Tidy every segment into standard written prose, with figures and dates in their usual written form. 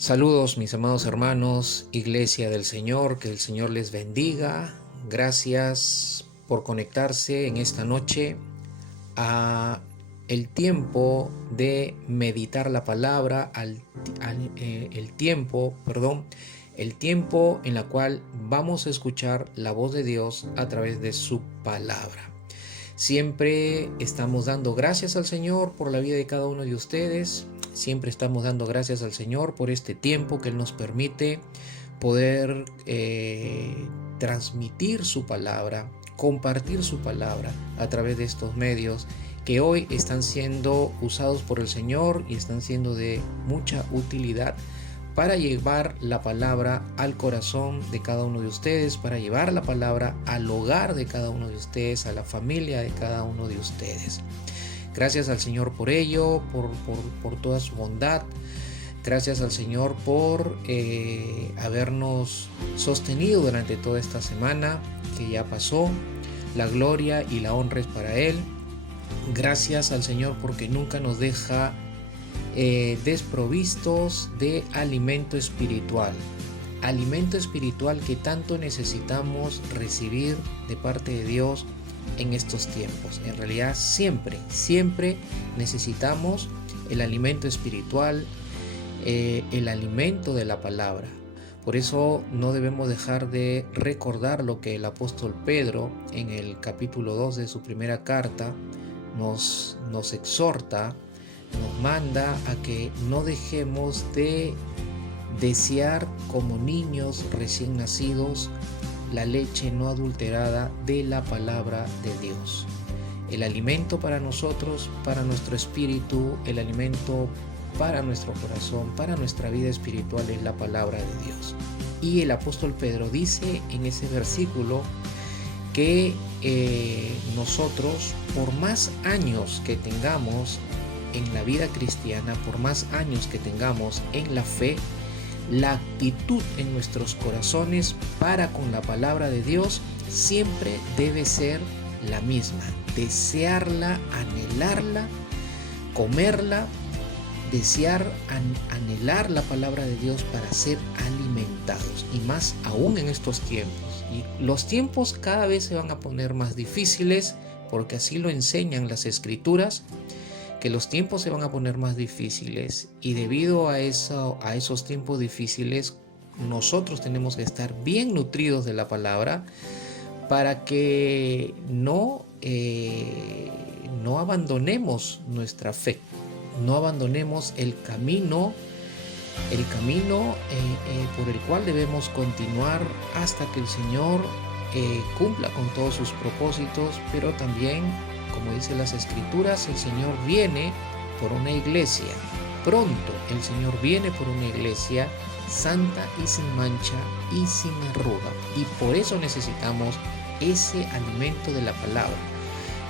Saludos mis amados hermanos, Iglesia del Señor, que el Señor les bendiga. Gracias por conectarse en esta noche a el tiempo de meditar la palabra, el tiempo en la cual vamos a escuchar la voz de Dios a través de su palabra. Siempre estamos dando gracias al Señor por la vida de cada uno de ustedes. Siempre estamos dando gracias al Señor por este tiempo que Él nos permite poder transmitir su palabra, compartir su palabra a través de estos medios que hoy están siendo usados por el Señor y están siendo de mucha utilidad para llevar la palabra al corazón de cada uno de ustedes, para llevar la palabra al hogar de cada uno de ustedes, a la familia de cada uno de ustedes. Gracias al Señor por ello, por toda su bondad. Gracias al Señor por habernos sostenido durante toda esta semana que ya pasó. La gloria y la honra es para Él. Gracias al Señor porque nunca nos deja desprovistos de alimento espiritual que tanto necesitamos recibir de parte de Dios en estos tiempos. En realidad siempre necesitamos el alimento espiritual, el alimento de la palabra. Por eso no debemos dejar de recordar lo que el apóstol Pedro en el capítulo 2 de su primera carta nos exhorta, nos manda a que no dejemos de desear como niños recién nacidos la leche no adulterada de la palabra de Dios. El alimento para nosotros, para nuestro espíritu, el alimento para nuestro corazón, para nuestra vida espiritual es la palabra de Dios. Y el apóstol Pedro dice en ese versículo que nosotros, por más años que tengamos en la vida cristiana, por más años que tengamos en la fe, la actitud en nuestros corazones para con la palabra de Dios siempre debe ser la misma: desearla, anhelarla, comerla, desear, anhelar la palabra de Dios para ser alimentados, y más aún en estos tiempos. Y los tiempos cada vez se van a poner más difíciles, porque así lo enseñan las Escrituras, que los tiempos se van a poner más difíciles, y debido a esos tiempos difíciles nosotros tenemos que estar bien nutridos de la palabra para que no abandonemos nuestra fe, no abandonemos el camino por el cual debemos continuar hasta que el Señor cumpla con todos sus propósitos. Pero también, como dice las Escrituras, el Señor viene por una iglesia. Pronto el Señor viene por una iglesia santa y sin mancha y sin arruga. Y por eso necesitamos ese alimento de la palabra.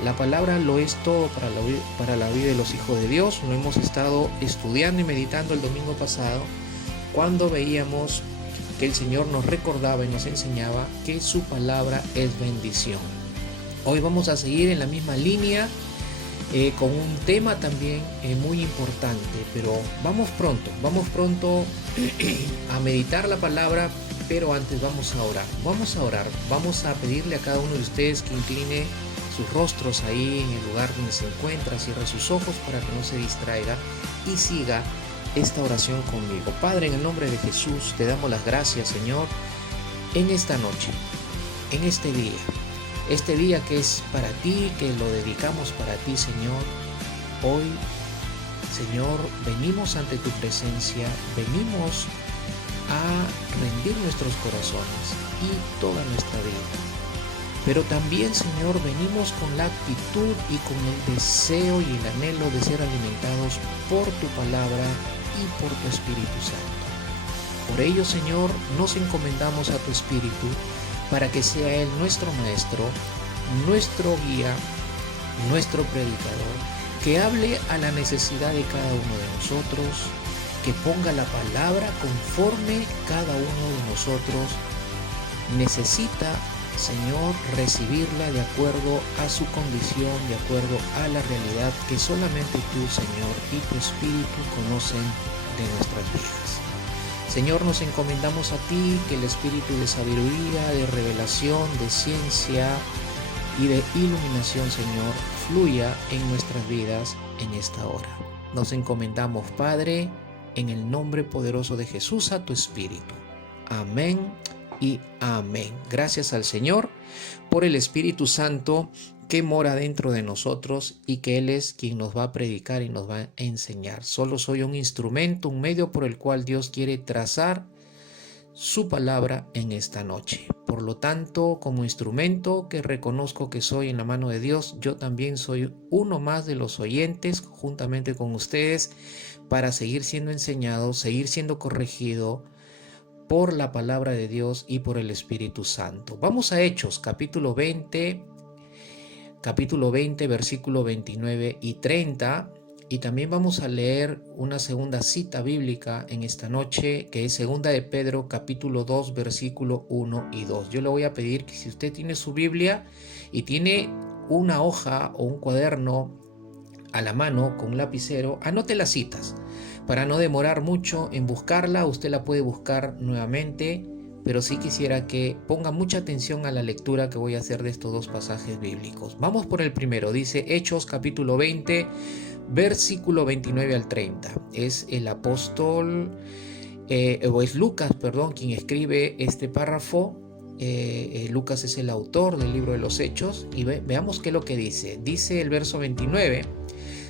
La palabra lo es todo para la vida de los hijos de Dios. Lo hemos estado estudiando y meditando el domingo pasado, cuando veíamos que el Señor nos recordaba y nos enseñaba que su palabra es bendición. Hoy vamos a seguir en la misma línea con un tema también muy importante, pero vamos pronto a meditar la palabra. Pero antes vamos a orar, vamos a pedirle a cada uno de ustedes que incline sus rostros ahí en el lugar donde se encuentra, cierre sus ojos para que no se distraiga y siga esta oración conmigo. Padre, en el nombre de Jesús te damos las gracias, Señor, en esta noche, en este día que es para ti, que lo dedicamos para ti, Señor. Hoy, Señor, venimos ante tu presencia, venimos a rendir nuestros corazones y toda nuestra vida. Pero también, Señor, venimos con la actitud y con el deseo y el anhelo de ser alimentados por tu palabra y por tu Espíritu Santo. Por ello, Señor, nos encomendamos a tu Espíritu para que sea Él nuestro Maestro, nuestro guía, nuestro predicador, que hable a la necesidad de cada uno de nosotros, que ponga la palabra conforme cada uno de nosotros necesita, Señor, recibirla de acuerdo a su condición, de acuerdo a la realidad que solamente tú, Señor, y tu Espíritu conocen de nuestras vidas. Señor, nos encomendamos a ti, que el espíritu de sabiduría, de revelación, de ciencia y de iluminación, Señor, fluya en nuestras vidas en esta hora. Nos encomendamos, Padre, en el nombre poderoso de Jesús, a tu espíritu. Amén y amén. Gracias al Señor por el Espíritu Santo que mora dentro de nosotros y que Él es quien nos va a predicar y nos va a enseñar. Solo soy un instrumento, un medio por el cual Dios quiere trazar su palabra en esta noche. Por lo tanto, como instrumento que reconozco que soy en la mano de Dios, yo también soy uno más de los oyentes juntamente con ustedes para seguir siendo enseñado, seguir siendo corregido por la palabra de Dios y por el Espíritu Santo. Vamos a Hechos, capítulo 20, versículo 29 y 30, y también vamos a leer una segunda cita bíblica en esta noche, que es segunda de Pedro, capítulo 2, versículo 1 y 2. Yo le voy a pedir que si usted tiene su Biblia y tiene una hoja o un cuaderno a la mano con un lapicero, anote las citas. Para no demorar mucho en buscarla, usted la puede buscar nuevamente, pero sí quisiera que ponga mucha atención a la lectura que voy a hacer de estos dos pasajes bíblicos. Vamos por el primero, dice Hechos capítulo 20, versículo 29 al 30. Es el apóstol, o es Lucas, quien escribe este párrafo. Lucas es el autor del libro de los Hechos, y veamos qué es lo que dice. Dice el verso 29,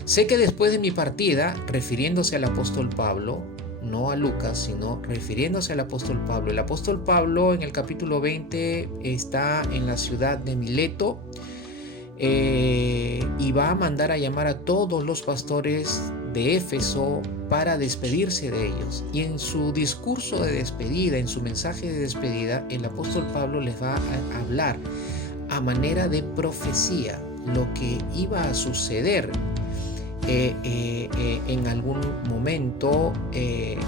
sé que después de mi partida, refiriéndose al apóstol Pablo, no a Lucas, sino refiriéndose al apóstol Pablo. El apóstol Pablo en el capítulo 20 está en la ciudad de Mileto y va a mandar a llamar a todos los pastores de Éfeso para despedirse de ellos. Y en su discurso de despedida, en su mensaje de despedida, el apóstol Pablo les va a hablar a manera de profecía lo que iba a suceder en algún momento en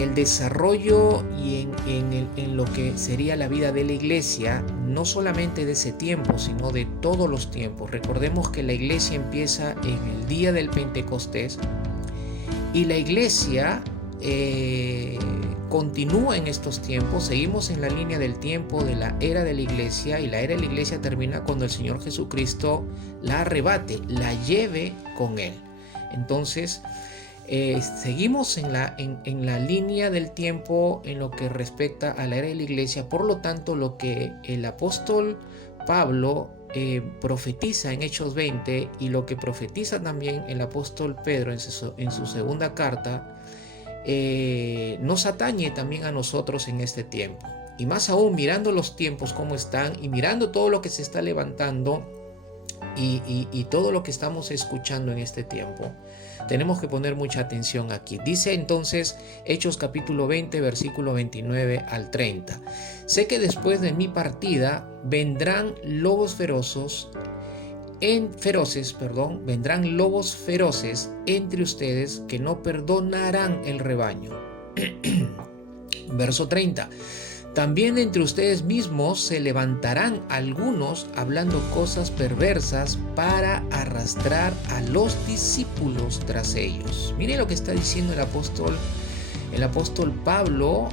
el desarrollo y en lo que sería la vida de la iglesia, no solamente de ese tiempo, sino de todos los tiempos. Recordemos que la iglesia empieza en el día del Pentecostés y la iglesia continúa en estos tiempos. Seguimos en la línea del tiempo de la era de la iglesia, y la era de la iglesia termina cuando el Señor Jesucristo la arrebate, la lleve con Él. Entonces seguimos en la línea del tiempo en lo que respecta a la era de la iglesia. Por lo tanto, lo que el apóstol Pablo profetiza en Hechos 20 y lo que profetiza también el apóstol Pedro en su segunda carta nos atañe también a nosotros en este tiempo. Y más aún, mirando los tiempos como están y mirando todo lo que se está levantando y todo lo que estamos escuchando en este tiempo, tenemos que poner mucha atención aquí. Dice entonces Hechos capítulo 20, versículo 29 al 30. Sé que después de mi partida vendrán lobos feroces entre ustedes que no perdonarán el rebaño. Verso 30. También entre ustedes mismos se levantarán algunos hablando cosas perversas para arrastrar a los discípulos tras ellos. Mire lo que está diciendo el apóstol Pablo,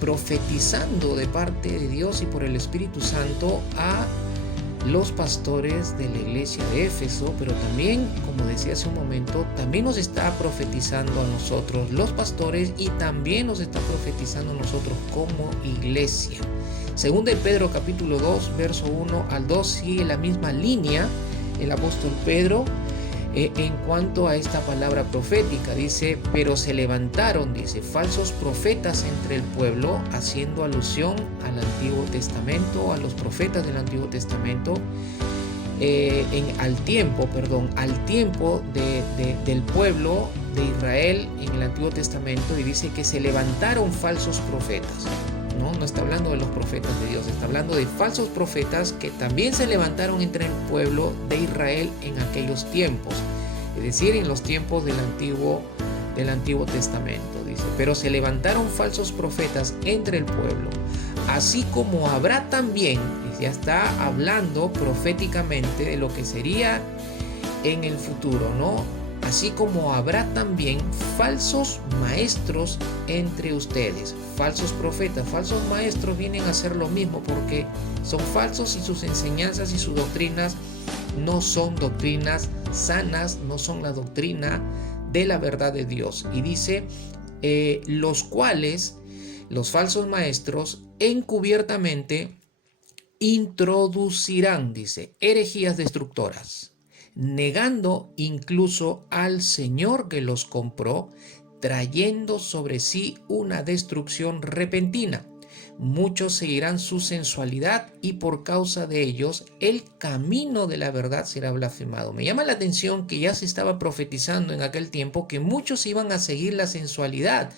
profetizando de parte de Dios y por el Espíritu Santo a los pastores de la iglesia de Éfeso, pero también, como decía hace un momento, también nos está profetizando a nosotros los pastores y también nos está profetizando a nosotros como iglesia. Según de Pedro capítulo 2, verso 1 al 2, sigue la misma línea el apóstol Pedro en cuanto a esta palabra profética. Dice, pero se levantaron, dice, falsos profetas entre el pueblo, haciendo alusión al Antiguo Testamento, a los profetas del Antiguo Testamento, al tiempo del pueblo de Israel en el Antiguo Testamento, y dice que se levantaron falsos profetas. No está hablando de los profetas de Dios, está hablando de falsos profetas que también se levantaron entre el pueblo de Israel en aquellos tiempos, es decir, en los tiempos del Antiguo Testamento. Dice, pero se levantaron falsos profetas entre el pueblo, así como habrá también, y ya está hablando proféticamente de lo que sería en el futuro, ¿no? así como habrá también falsos maestros entre ustedes. Falsos profetas, falsos maestros vienen a hacer lo mismo porque son falsos y sus enseñanzas y sus doctrinas no son doctrinas sanas, no son la doctrina de la verdad de Dios. Y dice, los cuales, los falsos maestros, encubiertamente introducirán, dice, herejías destructoras, negando incluso al Señor que los compró, trayendo sobre sí una destrucción repentina. Muchos seguirán su sensualidad y por causa de ellos el camino de la verdad será blasfemado. Me llama la atención que ya se estaba profetizando en aquel tiempo que muchos iban a seguir la sensualidad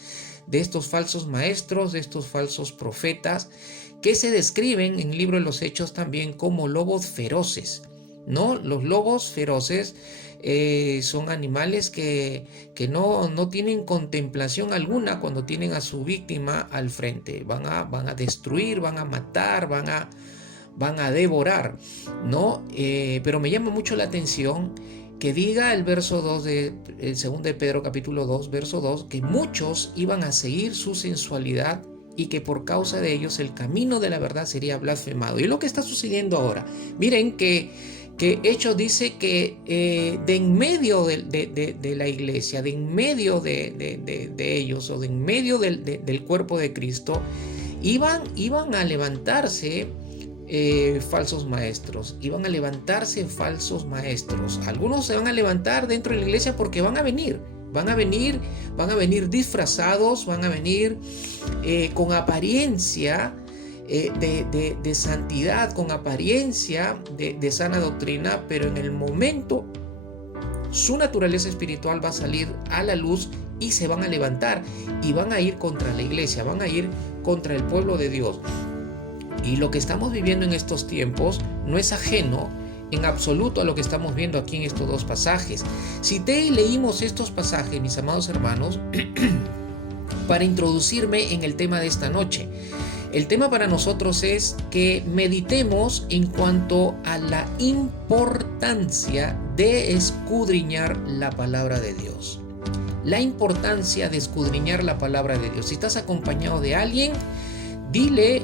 de estos falsos maestros, de estos falsos profetas, que se describen en el libro de los Hechos también como lobos feroces, ¿no? Los lobos feroces son animales que no tienen contemplación alguna cuando tienen a su víctima al frente. Van a destruir, van a matar, van a devorar, ¿no? Pero me llama mucho la atención que diga el verso 2 el 2 de Pedro capítulo 2, verso 2, que muchos iban a seguir su sensualidad y que por causa de ellos el camino de la verdad sería blasfemado. Y lo que está sucediendo ahora, miren que Hechos dice que de en medio de la iglesia, de en medio de ellos o de en medio del cuerpo de Cristo, iban a levantarse falsos maestros, iban a levantarse falsos maestros. Algunos se van a levantar dentro de la iglesia porque van a venir disfrazados, van a venir con apariencia de santidad, con apariencia de sana doctrina, pero en el momento su naturaleza espiritual va a salir a la luz y se van a levantar y van a ir contra la iglesia, van a ir contra el pueblo de Dios. Y lo que estamos viviendo en estos tiempos no es ajeno en absoluto a lo que estamos viendo aquí en estos dos pasajes. Cité y leímos estos pasajes, mis amados hermanos, para introducirme en el tema de esta noche. El tema para nosotros es que meditemos en cuanto a la importancia de escudriñar la palabra de Dios. La importancia de escudriñar la palabra de Dios. Si estás acompañado de alguien, dile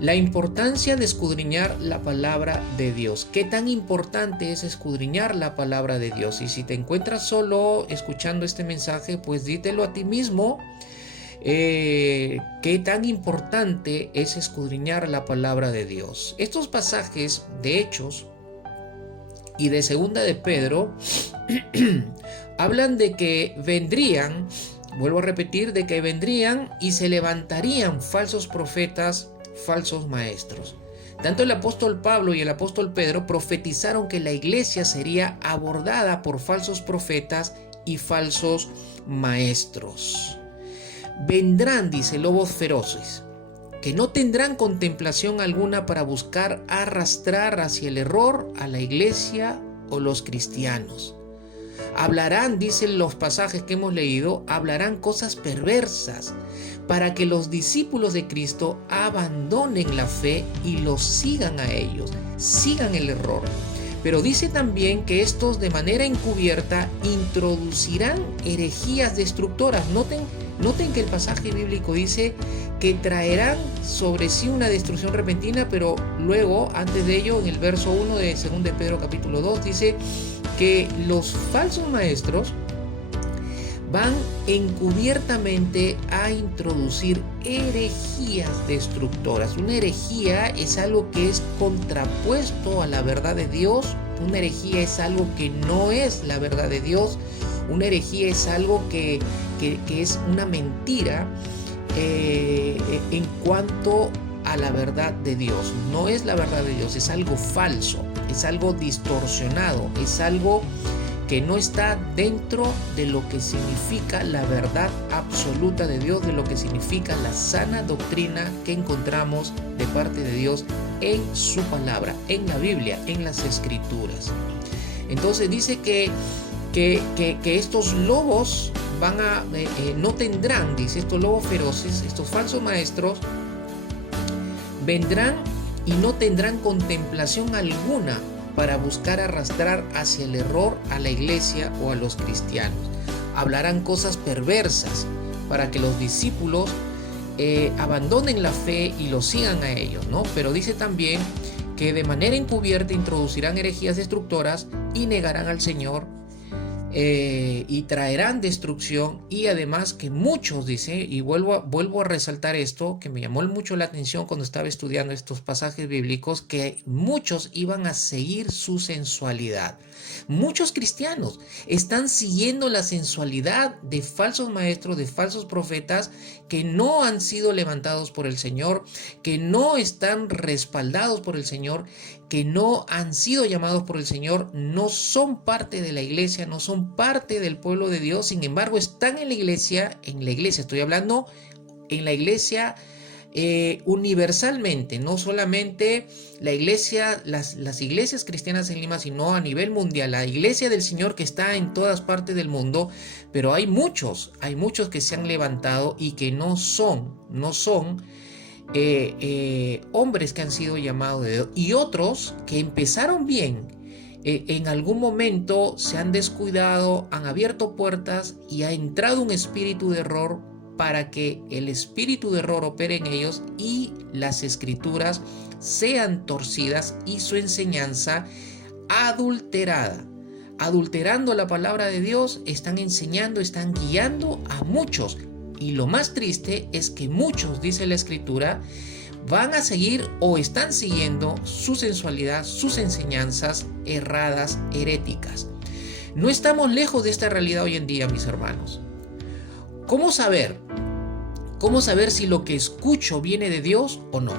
la importancia de escudriñar la palabra de Dios. ¿Qué tan importante es escudriñar la palabra de Dios? Y si te encuentras solo escuchando este mensaje, pues dítelo a ti mismo. ¿Qué tan importante es escudriñar la palabra de Dios? Estos pasajes de Hechos y de Segunda de Pedro hablan de que vendrían, vuelvo a repetir, de que vendrían y se levantarían falsos profetas, falsos maestros. Tanto el apóstol Pablo y el apóstol Pedro profetizaron que la iglesia sería abordada por falsos profetas y falsos maestros. Vendrán, dice, lobos feroces, que no tendrán contemplación alguna para buscar arrastrar hacia el error a la iglesia o los cristianos. Hablarán, dicen los pasajes que hemos leído, hablarán cosas perversas para que los discípulos de Cristo abandonen la fe y los sigan a ellos, sigan el error. Pero dice también que estos de manera encubierta introducirán herejías destructoras. Noten que el pasaje bíblico dice que traerán sobre sí una destrucción repentina, pero luego, antes de ello, en el verso 1 de 2 de Pedro capítulo 2, dice que los falsos maestros van encubiertamente a introducir herejías destructoras. Una herejía es algo que es contrapuesto a la verdad de Dios. Una herejía es algo que no es la verdad de Dios. Una herejía es algo que es una mentira en cuanto a la verdad de Dios. No es la verdad de Dios, es algo falso, es algo distorsionado, es algo que no está dentro de lo que significa la verdad absoluta de Dios, de lo que significa la sana doctrina que encontramos de parte de Dios en su palabra, en la Biblia, en las Escrituras. Entonces dice que estos lobos no tendrán, dice, estos lobos feroces, estos falsos maestros, vendrán y no tendrán contemplación alguna para buscar arrastrar hacia el error a la iglesia o a los cristianos. Hablarán cosas perversas para que los discípulos abandonen la fe y lo sigan a ellos, ¿no? Pero dice también que de manera encubierta introducirán herejías destructoras y negarán al Señor y traerán destrucción, y además que muchos, dice, y vuelvo a resaltar esto que me llamó mucho la atención cuando estaba estudiando estos pasajes bíblicos, que muchos iban a seguir su sensualidad. Muchos cristianos están siguiendo la sensualidad de falsos maestros, de falsos profetas que no han sido levantados por el Señor, que no están respaldados por el Señor, que no han sido llamados por el Señor, no son parte de la iglesia, no son parte del pueblo de Dios. Sin embargo, están en la iglesia, estoy hablando en la iglesia universalmente, no solamente la iglesia, las iglesias cristianas en Lima, sino a nivel mundial, la iglesia del Señor que está en todas partes del mundo. Pero hay muchos que se han levantado y que no son hombres que han sido llamados de Dios, y otros que empezaron bien, en algún momento se han descuidado, han abierto puertas y ha entrado un espíritu de error para que el espíritu de error opere en ellos y las escrituras sean torcidas y su enseñanza adulterada. Adulterando la palabra de Dios, están enseñando, están guiando a muchos. Y lo más triste es que muchos, dice la escritura, van a seguir o están siguiendo su sensualidad, sus enseñanzas erradas, heréticas. No estamos lejos de esta realidad hoy en día, mis hermanos. ¿Cómo saber? ¿Cómo saber si lo que escucho viene de Dios o no?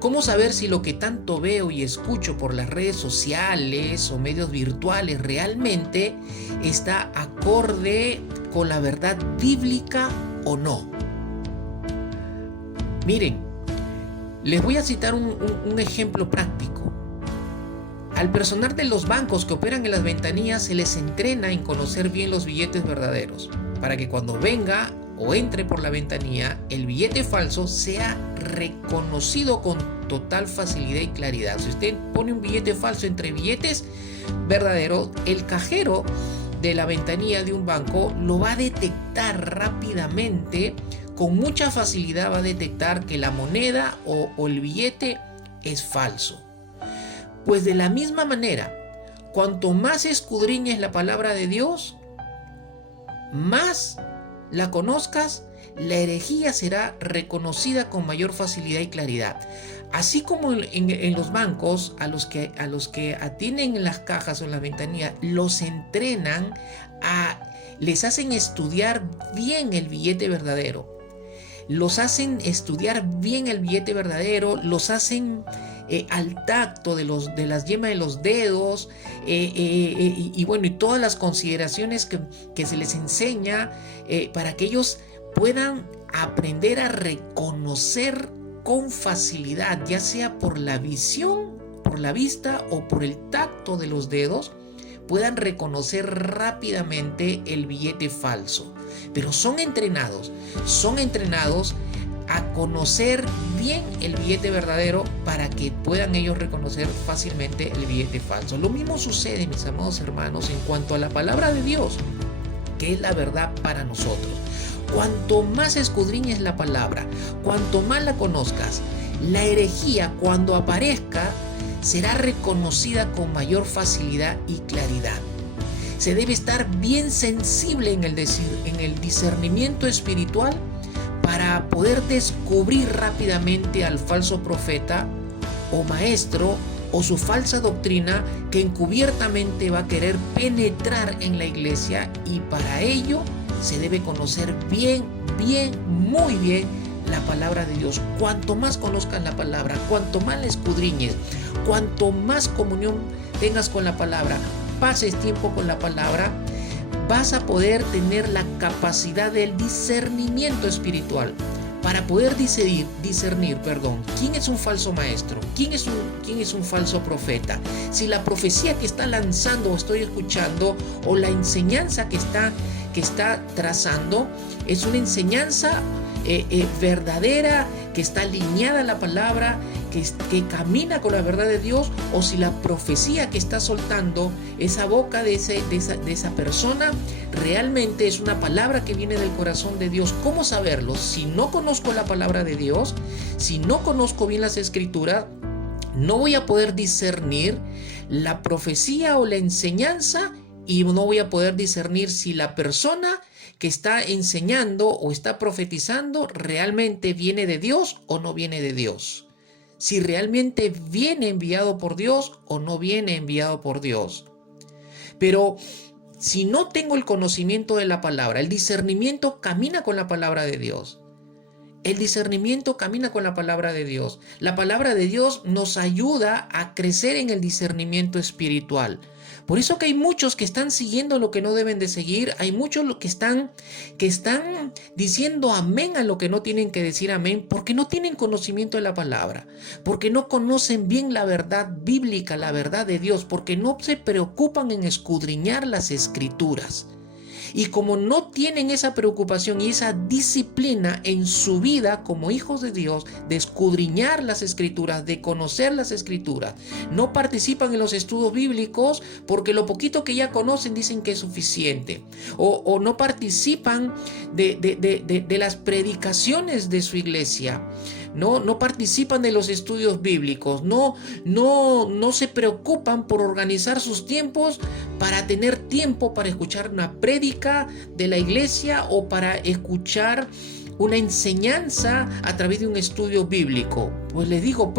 ¿Cómo saber si lo que tanto veo y escucho por las redes sociales o medios virtuales realmente está acorde con la verdad bíblica o no? Miren, les voy a citar un ejemplo práctico. Al personal de los bancos que operan en las ventanillas se les entrena en conocer bien los billetes verdaderos, para que cuando venga o entre por la ventanilla, el billete falso sea reconocido con total facilidad y claridad. Si usted pone un billete falso entre billetes verdaderos, el cajero de la ventanilla de un banco lo va a detectar rápidamente, con mucha facilidad va a detectar que la moneda o el billete es falso. Pues de la misma manera, cuanto más escudriñes la palabra de Dios, más la conozcas, la herejía será reconocida con mayor facilidad y claridad. Así como en los bancos, a los que atienden en las cajas o en las ventanillas, los entrenan, les hacen estudiar bien el billete verdadero. Los hacen estudiar bien el billete verdadero, los hacen al tacto de las yemas de los dedos, y todas las consideraciones que se les enseña, para que ellos puedan aprender a reconocer con facilidad, ya sea por la visión, por la vista o por el tacto de los dedos, puedan reconocer rápidamente el billete falso. Pero son entrenados a conocer bien el billete verdadero para que puedan ellos reconocer fácilmente el billete falso. Lo mismo sucede, mis amados hermanos, en cuanto a la palabra de Dios, que es la verdad para nosotros. Cuanto más escudriñes la palabra, cuanto más la conozcas, la herejía, cuando aparezca, será reconocida con mayor facilidad y claridad. Se debe estar bien sensible en el discernimiento espiritual para poder descubrir rápidamente al falso profeta o maestro o su falsa doctrina que encubiertamente va a querer penetrar en la iglesia, y para ello se debe conocer muy bien la palabra de Dios. Cuanto más conozcas la palabra, cuanto más la escudriñes, cuanto más comunión tengas con la palabra, pases tiempo con la palabra, vas a poder tener la capacidad del discernimiento espiritual para poder discernir, quién es un falso maestro, quién es un falso profeta. Si la profecía que está lanzando o estoy escuchando, o la enseñanza que está trazando, es una enseñanza verdadera, que está alineada a la palabra, que camina con la verdad de Dios, o si la profecía que está soltando esa boca de esa persona realmente es una palabra que viene del corazón de Dios. ¿Cómo saberlo? Si no conozco la palabra de Dios, si no conozco bien las escrituras, no voy a poder discernir la profecía o la enseñanza, y no voy a poder discernir si la persona que está enseñando o está profetizando realmente viene de Dios o no viene de Dios. Si realmente viene enviado por Dios o no viene enviado por Dios. Pero si no tengo el conocimiento de la palabra, el discernimiento camina con la palabra de Dios. El discernimiento camina con la palabra de Dios. La palabra de Dios nos ayuda a crecer en el discernimiento espiritual. Por eso que hay muchos que están siguiendo lo que no deben de seguir. Hay muchos que están diciendo amén a lo que no tienen que decir amén, porque no tienen conocimiento de la palabra, porque no conocen bien la verdad bíblica, la verdad de Dios, porque no se preocupan en escudriñar las escrituras. Y como no tienen esa preocupación y esa disciplina en su vida como hijos de Dios, de escudriñar las escrituras, de conocer las escrituras, no participan en los estudios bíblicos porque lo poquito que ya conocen dicen que es suficiente. O no participan de las predicaciones de su iglesia. No participan de los estudios bíblicos, no se preocupan por organizar sus tiempos para tener tiempo para escuchar una prédica de la iglesia o para escuchar una enseñanza a través de un estudio bíblico. Pues les digo,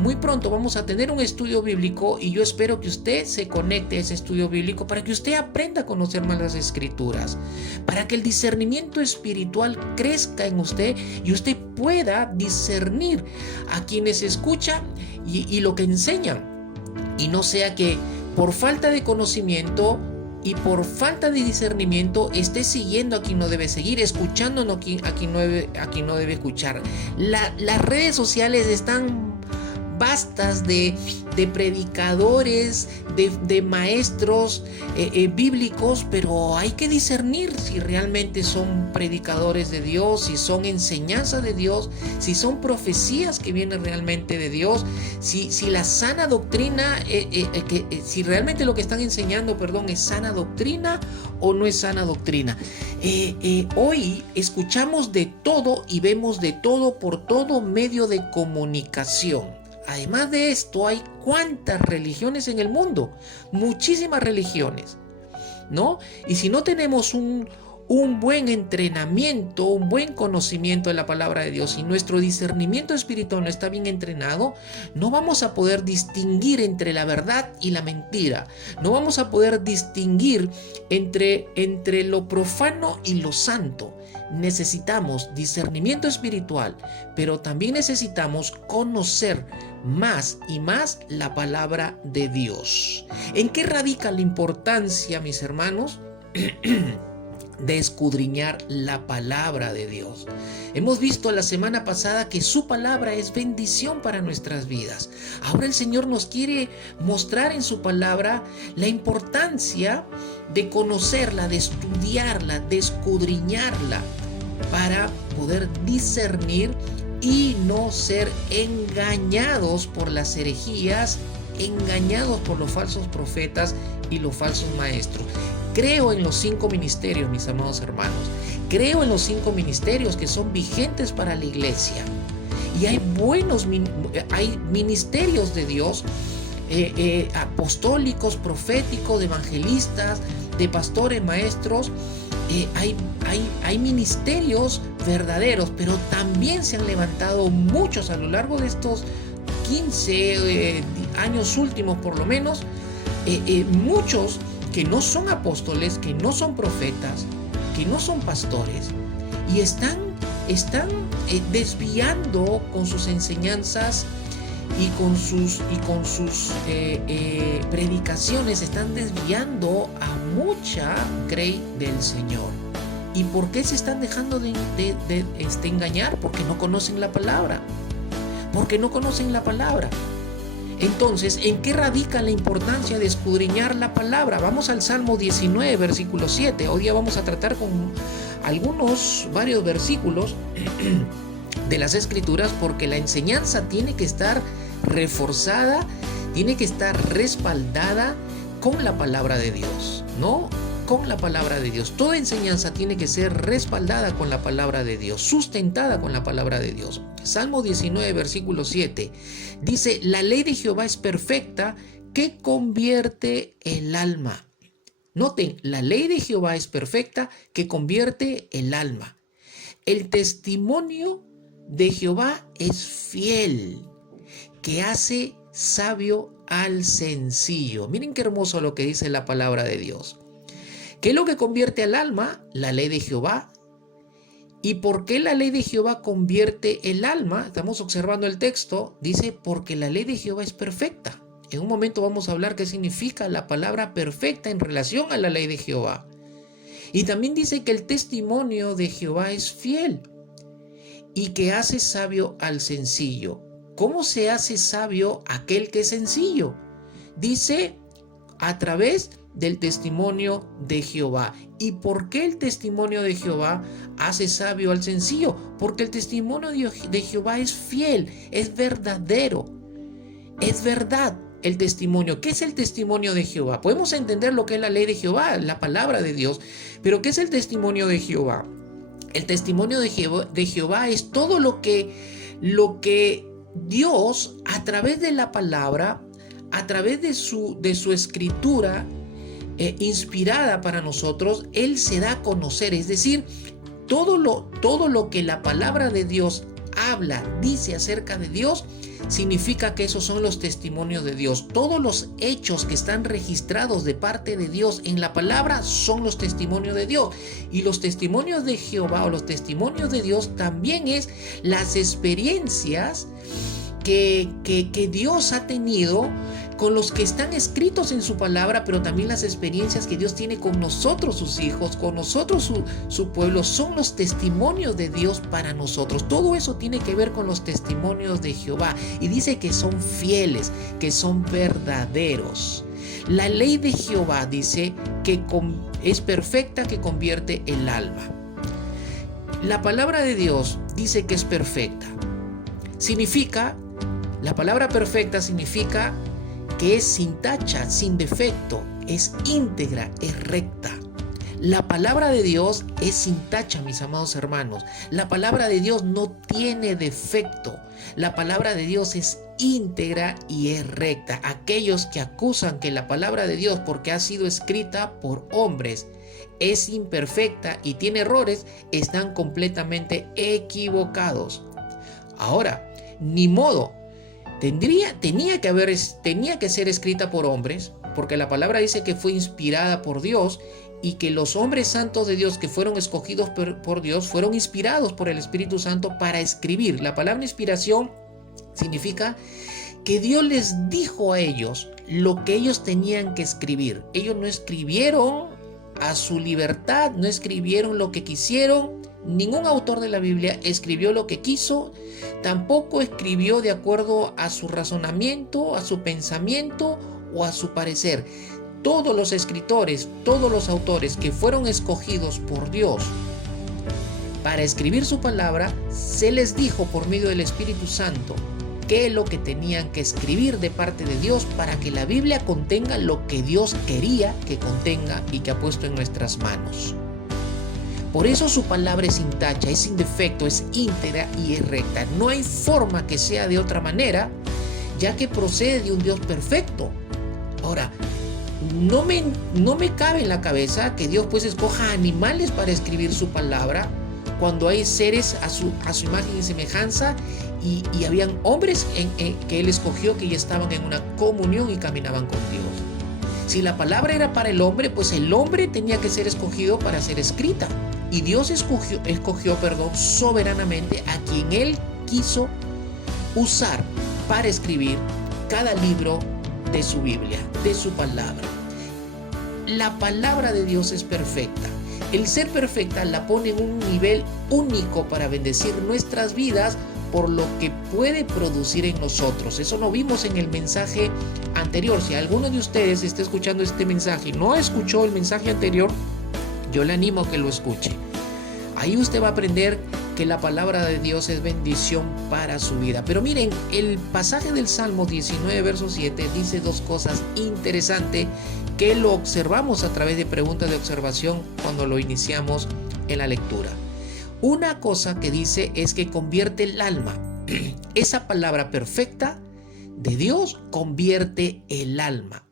muy pronto vamos a tener un estudio bíblico, y yo espero que usted se conecte a ese estudio bíblico para que usted aprenda a conocer más las escrituras, para que el discernimiento espiritual crezca en usted y usted pueda discernir a quienes escuchan y lo que enseñan, y no sea que por falta de conocimiento y por falta de discernimiento esté siguiendo a quien no debe seguir, escuchando a quien no debe escuchar. Las redes sociales están bastas de predicadores, de maestros bíblicos, pero hay que discernir si realmente son predicadores de Dios, si son enseñanzas de Dios, si son profecías que vienen realmente de Dios, si la sana doctrina, si realmente lo que están enseñando, es sana doctrina o no es sana doctrina. Hoy escuchamos de todo y vemos de todo por todo medio de comunicación. Además de esto, hay cuántas religiones en el mundo, muchísimas religiones, ¿no? Y si no tenemos un buen entrenamiento, un buen conocimiento de la palabra de Dios, y nuestro discernimiento espiritual no está bien entrenado, no vamos a poder distinguir entre la verdad y la mentira. No vamos a poder distinguir entre lo profano y lo santo. Necesitamos discernimiento espiritual, pero también necesitamos conocer más y más la palabra de Dios. ¿En qué radica la importancia, mis hermanos, de escudriñar la palabra de Dios? Hemos visto la semana pasada que su palabra es bendición para nuestras vidas. Ahora el Señor nos quiere mostrar en su palabra la importancia de conocerla, de estudiarla, de escudriñarla, para poder discernir y no ser engañados por las herejías, engañados por los falsos profetas y los falsos maestros. Creo en los 5 ministerios, mis amados hermanos. Creo en los 5 ministerios que son vigentes para la iglesia. Y hay hay ministerios de Dios, apostólicos, proféticos, evangelistas, de pastores, maestros. Hay ministerios verdaderos, pero también se han levantado muchos a lo largo de estos 15 años últimos, por lo menos, muchos que no son apóstoles, que no son profetas, que no son pastores, y están desviando con sus enseñanzas y con sus predicaciones, están desviando a mucha grey del Señor. ¿Y por qué se están dejando de engañar? Porque no conocen la palabra. Porque no conocen la palabra. Entonces, ¿en qué radica la importancia de escudriñar la palabra? Vamos al Salmo 19, versículo 7. Hoy día vamos a tratar con varios versículos de las Escrituras, porque la enseñanza tiene que estar reforzada, tiene que estar respaldada con la palabra de Dios, ¿no? Con la palabra de Dios. Toda enseñanza tiene que ser respaldada con la palabra de Dios, sustentada con la palabra de Dios. Salmo 19, versículo 7, dice: la ley de Jehová es perfecta, que convierte el alma. Noten, la ley de Jehová es perfecta, que convierte el alma. El testimonio de Jehová es fiel, que hace sabio al sencillo. Miren qué hermoso lo que dice la palabra de Dios. ¿Qué es lo que convierte al alma? La ley de Jehová. ¿Y por qué la ley de Jehová convierte el alma? Estamos observando el texto. Dice, porque la ley de Jehová es perfecta. En un momento vamos a hablar qué significa la palabra perfecta en relación a la ley de Jehová. Y también dice que el testimonio de Jehová es fiel y que hace sabio al sencillo. ¿Cómo se hace sabio aquel que es sencillo? Dice, a través del testimonio de Jehová. ¿Y por qué el testimonio de Jehová hace sabio al sencillo? Porque el testimonio de Jehová es fiel, es verdadero, es verdad. El testimonio. ¿Qué es el testimonio de Jehová? Podemos entender lo que es la ley de Jehová, la palabra de Dios, pero ¿qué es el testimonio de Jehová? El testimonio de Jehová es todo lo que Dios, a través de la palabra, a través de su escritura inspirada para nosotros, Él se da a conocer. Es decir, todo lo que la palabra de Dios habla, dice acerca de Dios, significa que esos son los testimonios de Dios. Todos los hechos que están registrados de parte de Dios en la palabra son los testimonios de Dios. Y los testimonios de Jehová o los testimonios de Dios también es las experiencias que Dios ha tenido con los que están escritos en su palabra, pero también las experiencias que Dios tiene con nosotros, sus hijos, con nosotros, su pueblo. Son los testimonios de Dios para nosotros. Todo eso tiene que ver con los testimonios de Jehová. Y dice que son fieles, que son verdaderos. La ley de Jehová dice que es perfecta, que convierte el alma. La palabra de Dios dice que es perfecta. La palabra perfecta significa que es sin tacha, sin defecto, es íntegra, es recta. La palabra de Dios es sin tacha, mis amados hermanos. La palabra de Dios no tiene defecto. La palabra de Dios es íntegra y es recta. Aquellos que acusan que la palabra de Dios, porque ha sido escrita por hombres, es imperfecta y tiene errores, están completamente equivocados. Ahora, ni modo. Tenía que ser escrita por hombres, porque la palabra dice que fue inspirada por Dios y que los hombres santos de Dios que fueron escogidos por Dios fueron inspirados por el Espíritu Santo para escribir. La palabra inspiración significa que Dios les dijo a ellos lo que ellos tenían que escribir. Ellos no escribieron a su libertad, no escribieron lo que quisieron. Ningún autor de la Biblia escribió lo que quiso, tampoco escribió de acuerdo a su razonamiento, a su pensamiento o a su parecer. Todos los escritores, todos los autores que fueron escogidos por Dios para escribir su palabra, se les dijo por medio del Espíritu Santo qué es lo que tenían que escribir de parte de Dios para que la Biblia contenga lo que Dios quería que contenga y que ha puesto en nuestras manos. Por eso su palabra es sin tacha, es sin defecto, es íntegra y es recta. No hay forma que sea de otra manera, ya que procede de un Dios perfecto. Ahora, no me cabe en la cabeza que Dios pues escoja animales para escribir su palabra, cuando hay seres a su imagen y semejanza, y habían hombres que Él escogió que ya estaban en una comunión y caminaban con Dios. Si la palabra era para el hombre, pues el hombre tenía que ser escogido para ser escrita. Y Dios escogió soberanamente a quien Él quiso usar para escribir cada libro de su Biblia, de su palabra. La palabra de Dios es perfecta. El ser perfecta la pone en un nivel único para bendecir nuestras vidas por lo que puede producir en nosotros. Eso lo vimos en el mensaje anterior. Si alguno de ustedes está escuchando este mensaje y no escuchó el mensaje anterior, yo le animo a que lo escuche. Ahí usted va a aprender que la palabra de Dios es bendición para su vida. Pero miren, el pasaje del Salmo 19, verso 7 dice dos cosas interesantes que lo observamos a través de preguntas de observación cuando lo iniciamos en la lectura. Una cosa que dice es que convierte el alma. Esa palabra perfecta de Dios convierte el alma.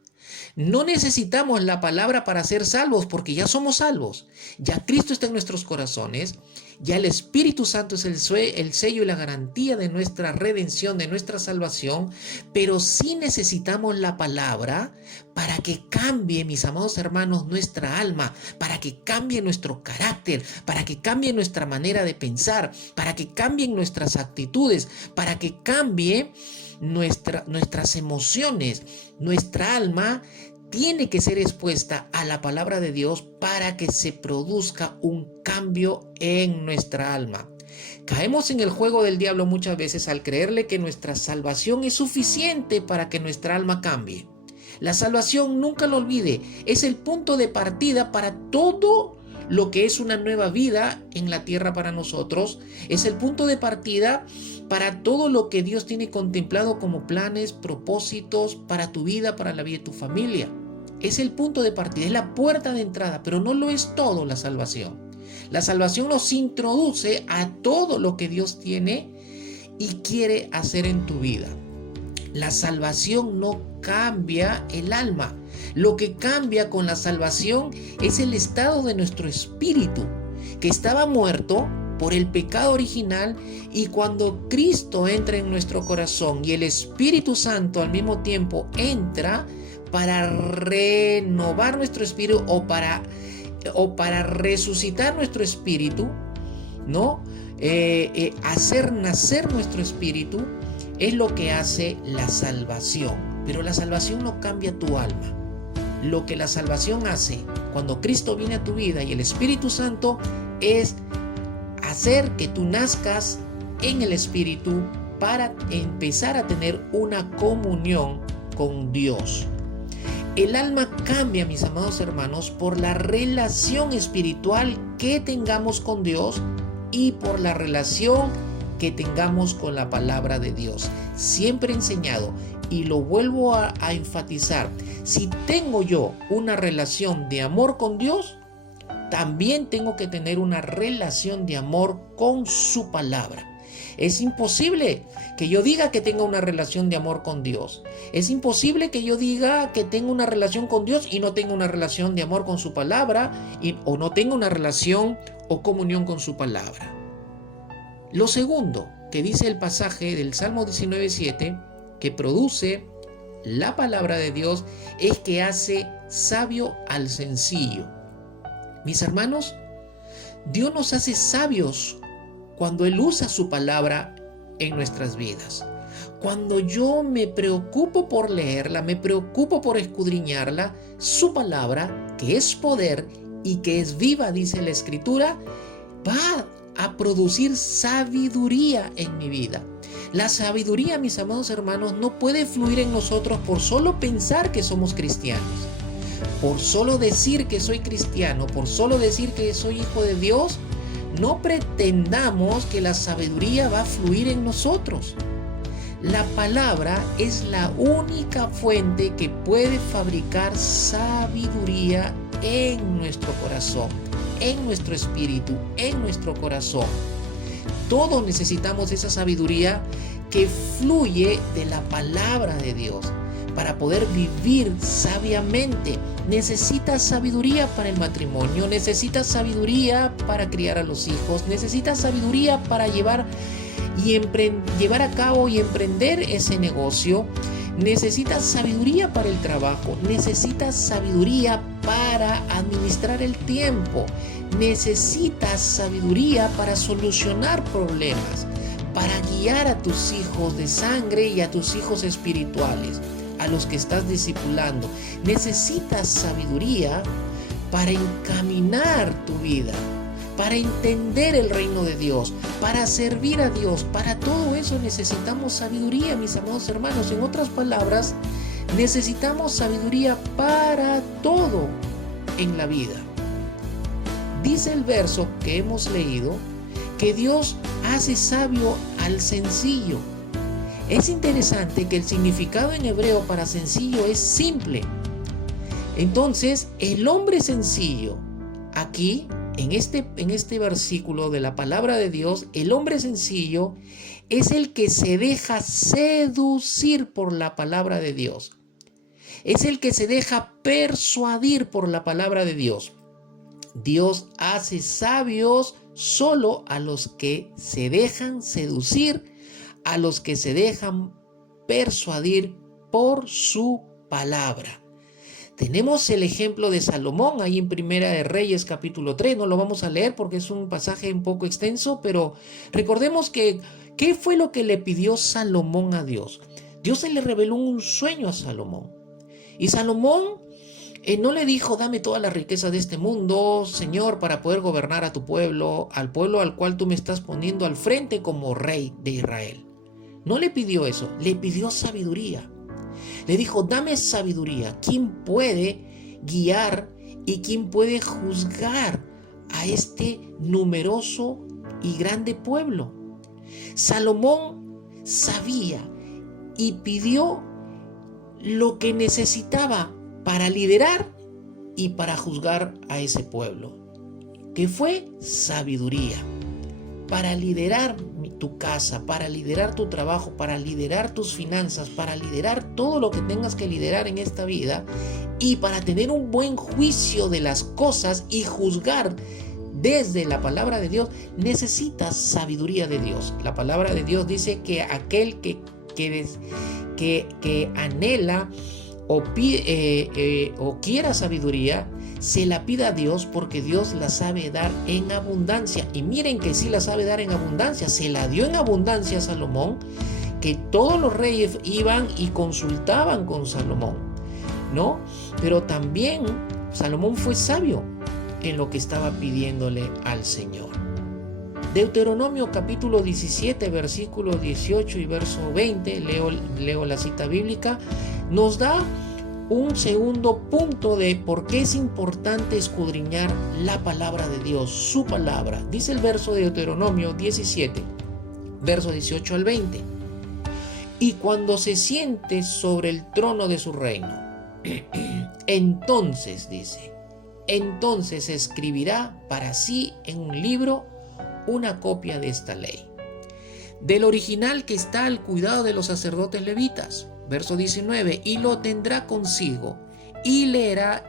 No necesitamos la palabra para ser salvos porque ya somos salvos. Ya Cristo está en nuestros corazones. Ya el Espíritu Santo es el sello y la garantía de nuestra redención, de nuestra salvación. Pero sí necesitamos la palabra para que cambie, mis amados hermanos, nuestra alma, para que cambie nuestro carácter, para que cambie nuestra manera de pensar, para que cambien nuestras actitudes, para que cambie nuestras emociones. Nuestra alma tiene que ser expuesta a la palabra de Dios para que se produzca un cambio en nuestra alma. Caemos en el juego del diablo muchas veces al creerle que nuestra salvación es suficiente para que nuestra alma cambie. La salvación, nunca lo olvide, es el punto de partida para todo lo que es una nueva vida en la tierra para nosotros. Es el punto de partida para todo lo que Dios tiene contemplado como planes, propósitos para tu vida, para la vida de tu familia. Es el punto de partida, es la puerta de entrada, pero no lo es todo la salvación. La salvación nos introduce a todo lo que Dios tiene y quiere hacer en tu vida. La salvación no cambia el alma. Lo que cambia con la salvación es el estado de nuestro espíritu, que estaba muerto por el pecado original, y cuando Cristo entra en nuestro corazón y el Espíritu Santo al mismo tiempo entra para renovar nuestro espíritu o para resucitar nuestro espíritu, ¿no? Hacer nacer nuestro espíritu, es lo que hace la salvación. Pero la salvación no cambia tu alma. Lo que la salvación hace cuando Cristo viene a tu vida y el Espíritu Santo es hacer que tú nazcas en el Espíritu para empezar a tener una comunión con Dios. El alma cambia, mis amados hermanos, por la relación espiritual que tengamos con Dios y por la relación que tengamos con la palabra de Dios. Siempre he enseñado, y lo vuelvo a enfatizar, si tengo yo una relación de amor con Dios, también tengo que tener una relación de amor con su palabra. Es imposible que yo diga que tenga una relación de amor con Dios. Es imposible que yo diga que tengo una relación con Dios y no tenga una relación de amor con su palabra, o no tenga una relación o comunión con su palabra. Lo segundo que dice el pasaje del Salmo 19:7, que produce la palabra de Dios, es que hace sabio al sencillo. Mis hermanos, Dios nos hace sabios cuando Él usa su palabra en nuestras vidas. Cuando yo me preocupo por leerla, me preocupo por escudriñarla, su palabra, que es poder y que es viva, dice la Escritura, va a producir sabiduría en mi vida. La sabiduría, mis amados hermanos, no puede fluir en nosotros por solo pensar que somos cristianos, por solo decir que soy cristiano, por solo decir que soy hijo de Dios. No pretendamos que la sabiduría va a fluir en nosotros. La palabra es la única fuente que puede fabricar sabiduría en nuestro corazón, en nuestro espíritu, en nuestro corazón. Todos necesitamos esa sabiduría que fluye de la palabra de Dios para poder vivir sabiamente. Necesitas sabiduría para el matrimonio, necesitas sabiduría para criar a los hijos, necesitas sabiduría para llevar a cabo y emprender ese negocio. Necesitas sabiduría para el trabajo, necesitas sabiduría para administrar el tiempo, necesitas sabiduría para solucionar problemas, para guiar a tus hijos de sangre y a tus hijos espirituales, a los que estás discipulando. Necesitas sabiduría para encaminar tu vida, para entender el reino de Dios, para servir a Dios. Para todo eso necesitamos sabiduría, mis amados hermanos. En otras palabras, necesitamos sabiduría para todo en la vida. Dice el verso que hemos leído que Dios hace sabio al sencillo. Es interesante que el significado en hebreo para sencillo es simple. Entonces, el hombre sencillo, aquí, en este versículo de la palabra de Dios, el hombre sencillo es el que se deja seducir por la palabra de Dios. Es el que se deja persuadir por la palabra de Dios. Dios hace sabios solo a los que se dejan seducir, a los que se dejan persuadir por su palabra. Tenemos el ejemplo de Salomón ahí en Primera de Reyes capítulo 3, no lo vamos a leer porque es un pasaje un poco extenso, pero recordemos que ¿qué fue lo que le pidió Salomón a Dios? Dios se le reveló un sueño a Salomón. Y Salomón no le dijo, dame toda la riqueza de este mundo, Señor, para poder gobernar a tu pueblo al cual tú me estás poniendo al frente como rey de Israel. No le pidió eso, le pidió sabiduría. Le dijo, dame sabiduría. ¿Quién puede guiar y quién puede juzgar a este numeroso y grande pueblo? Salomón sabía y pidió lo que necesitaba para liderar y para juzgar a ese pueblo, que fue sabiduría. Para liderar tu casa, para liderar tu trabajo, para liderar tus finanzas, para liderar todo lo que tengas que liderar en esta vida y para tener un buen juicio de las cosas y juzgar desde la palabra de Dios, necesitas sabiduría de Dios. La palabra de Dios dice que aquel que anhela o quiera sabiduría, se la pida a Dios, porque Dios la sabe dar en abundancia. Y miren que sí la sabe dar en abundancia. Se la dio en abundancia a Salomón, que todos los reyes iban y consultaban con Salomón, ¿no? Pero también Salomón fue sabio en lo que estaba pidiéndole al Señor. Deuteronomio capítulo 17, versículo 18 y verso 20, leo la cita bíblica, nos da un segundo punto de por qué es importante escudriñar la palabra de Dios, su palabra. Dice el verso de Deuteronomio 17, verso 18 al 20. Y cuando se siente sobre el trono de su reino, entonces dice, entonces escribirá para sí en un libro una copia de esta ley, del original que está al cuidado de los sacerdotes levitas. Verso 19, y lo tendrá consigo, y leerá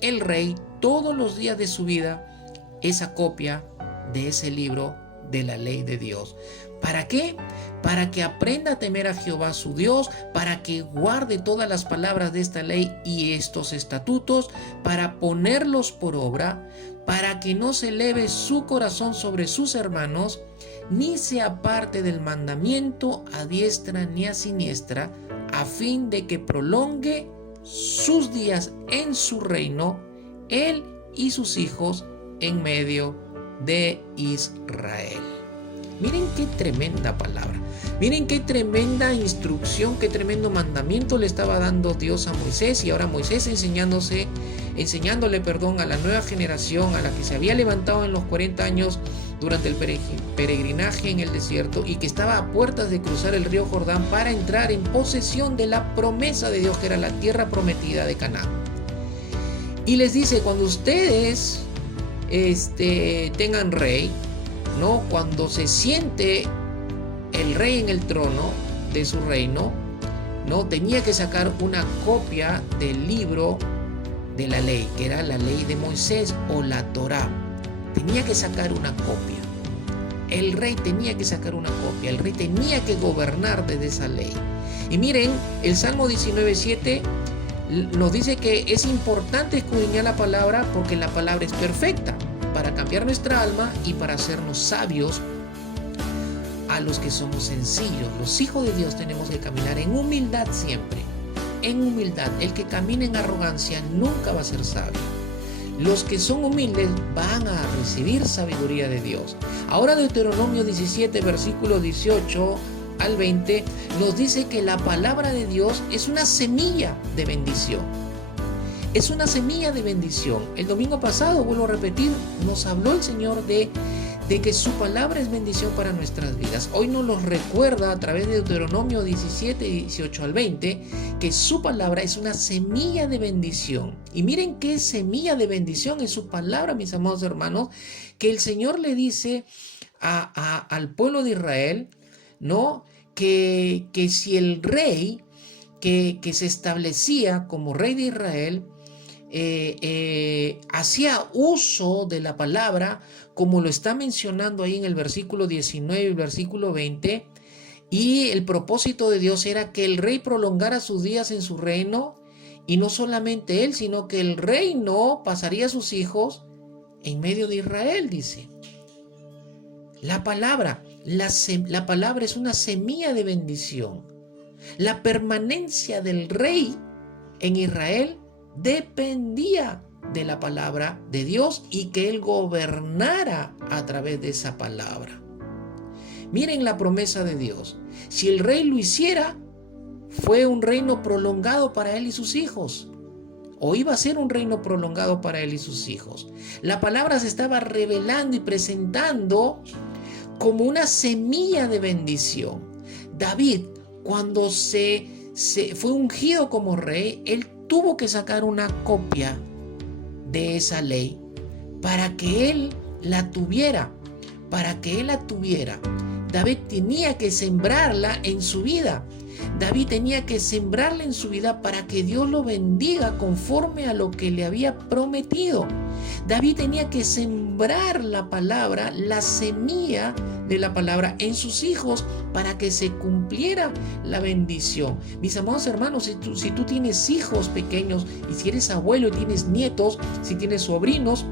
el rey todos los días de su vida esa copia de ese libro de la ley de Dios. ¿Para qué? Para que aprenda a temer a Jehová su Dios, para que guarde todas las palabras de esta ley y estos estatutos, para ponerlos por obra, para que no se eleve su corazón sobre sus hermanos, ni se aparte del mandamiento a diestra ni a siniestra, a fin de que prolongue sus días en su reino, él y sus hijos en medio de Israel. Miren qué tremenda palabra, miren qué tremenda instrucción, qué tremendo mandamiento le estaba dando Dios a Moisés, y ahora Moisés enseñándole a la nueva generación, a la que se había levantado en los 40 años durante el peregrinaje en el desierto y que estaba a puertas de cruzar el río Jordán para entrar en posesión de la promesa de Dios, que era la tierra prometida de Canaán. Y les dice, cuando ustedes tengan rey, ¿no? Cuando se siente el rey en el trono de su reino, ¿no? Tenía que sacar una copia del libro de la ley, que era la ley de Moisés o la Torá. Tenía que sacar una copia. El rey tenía que sacar una copia. El rey tenía que gobernar desde esa ley. Y miren, el Salmo 19:7 nos dice que es importante escudriñar la palabra porque la palabra es perfecta para cambiar nuestra alma y para hacernos sabios a los que somos sencillos. Los hijos de Dios tenemos que caminar en humildad siempre. En humildad. El que camina en arrogancia nunca va a ser sabio. Los que son humildes van a recibir sabiduría de Dios. Ahora Deuteronomio 17, versículo 18 al 20, nos dice que la palabra de Dios es una semilla de bendición. Es una semilla de bendición. El domingo pasado, vuelvo a repetir, nos habló el Señor de de que su palabra es bendición para nuestras vidas. Hoy nos lo recuerda a través de Deuteronomio 17, 18 al 20, que su palabra es una semilla de bendición. Y miren qué semilla de bendición es su palabra, mis amados hermanos, que el Señor le dice al pueblo de Israel, ¿no? Que si el rey que se establecía como rey de Israel hacía uso de la palabra, como lo está mencionando ahí en el versículo 19 y el versículo 20, y el propósito de Dios era que el rey prolongara sus días en su reino, y no solamente él, sino que el reino pasaría a sus hijos en medio de Israel, dice. La palabra es una semilla de bendición. La permanencia del rey en Israel dependía de la palabra de Dios y que él gobernara a través de esa palabra. Miren la promesa de Dios. Si el rey lo hiciera, fue un reino prolongado para él y sus hijos. O iba a ser un reino prolongado para él y sus hijos. La palabra se estaba revelando y presentando como una semilla de bendición. David, cuando fue ungido como rey, él tuvo que sacar una copia de esa ley para que él la tuviera. David tenía que sembrarla en su vida. David tenía que sembrarla en su vida para que Dios lo bendiga conforme a lo que le había prometido. David tenía que sembrar la palabra, la semilla de la palabra en sus hijos para que se cumpliera la bendición. Mis amados hermanos, si tú tienes hijos pequeños y si eres abuelo y tienes nietos, si tienes sobrinos,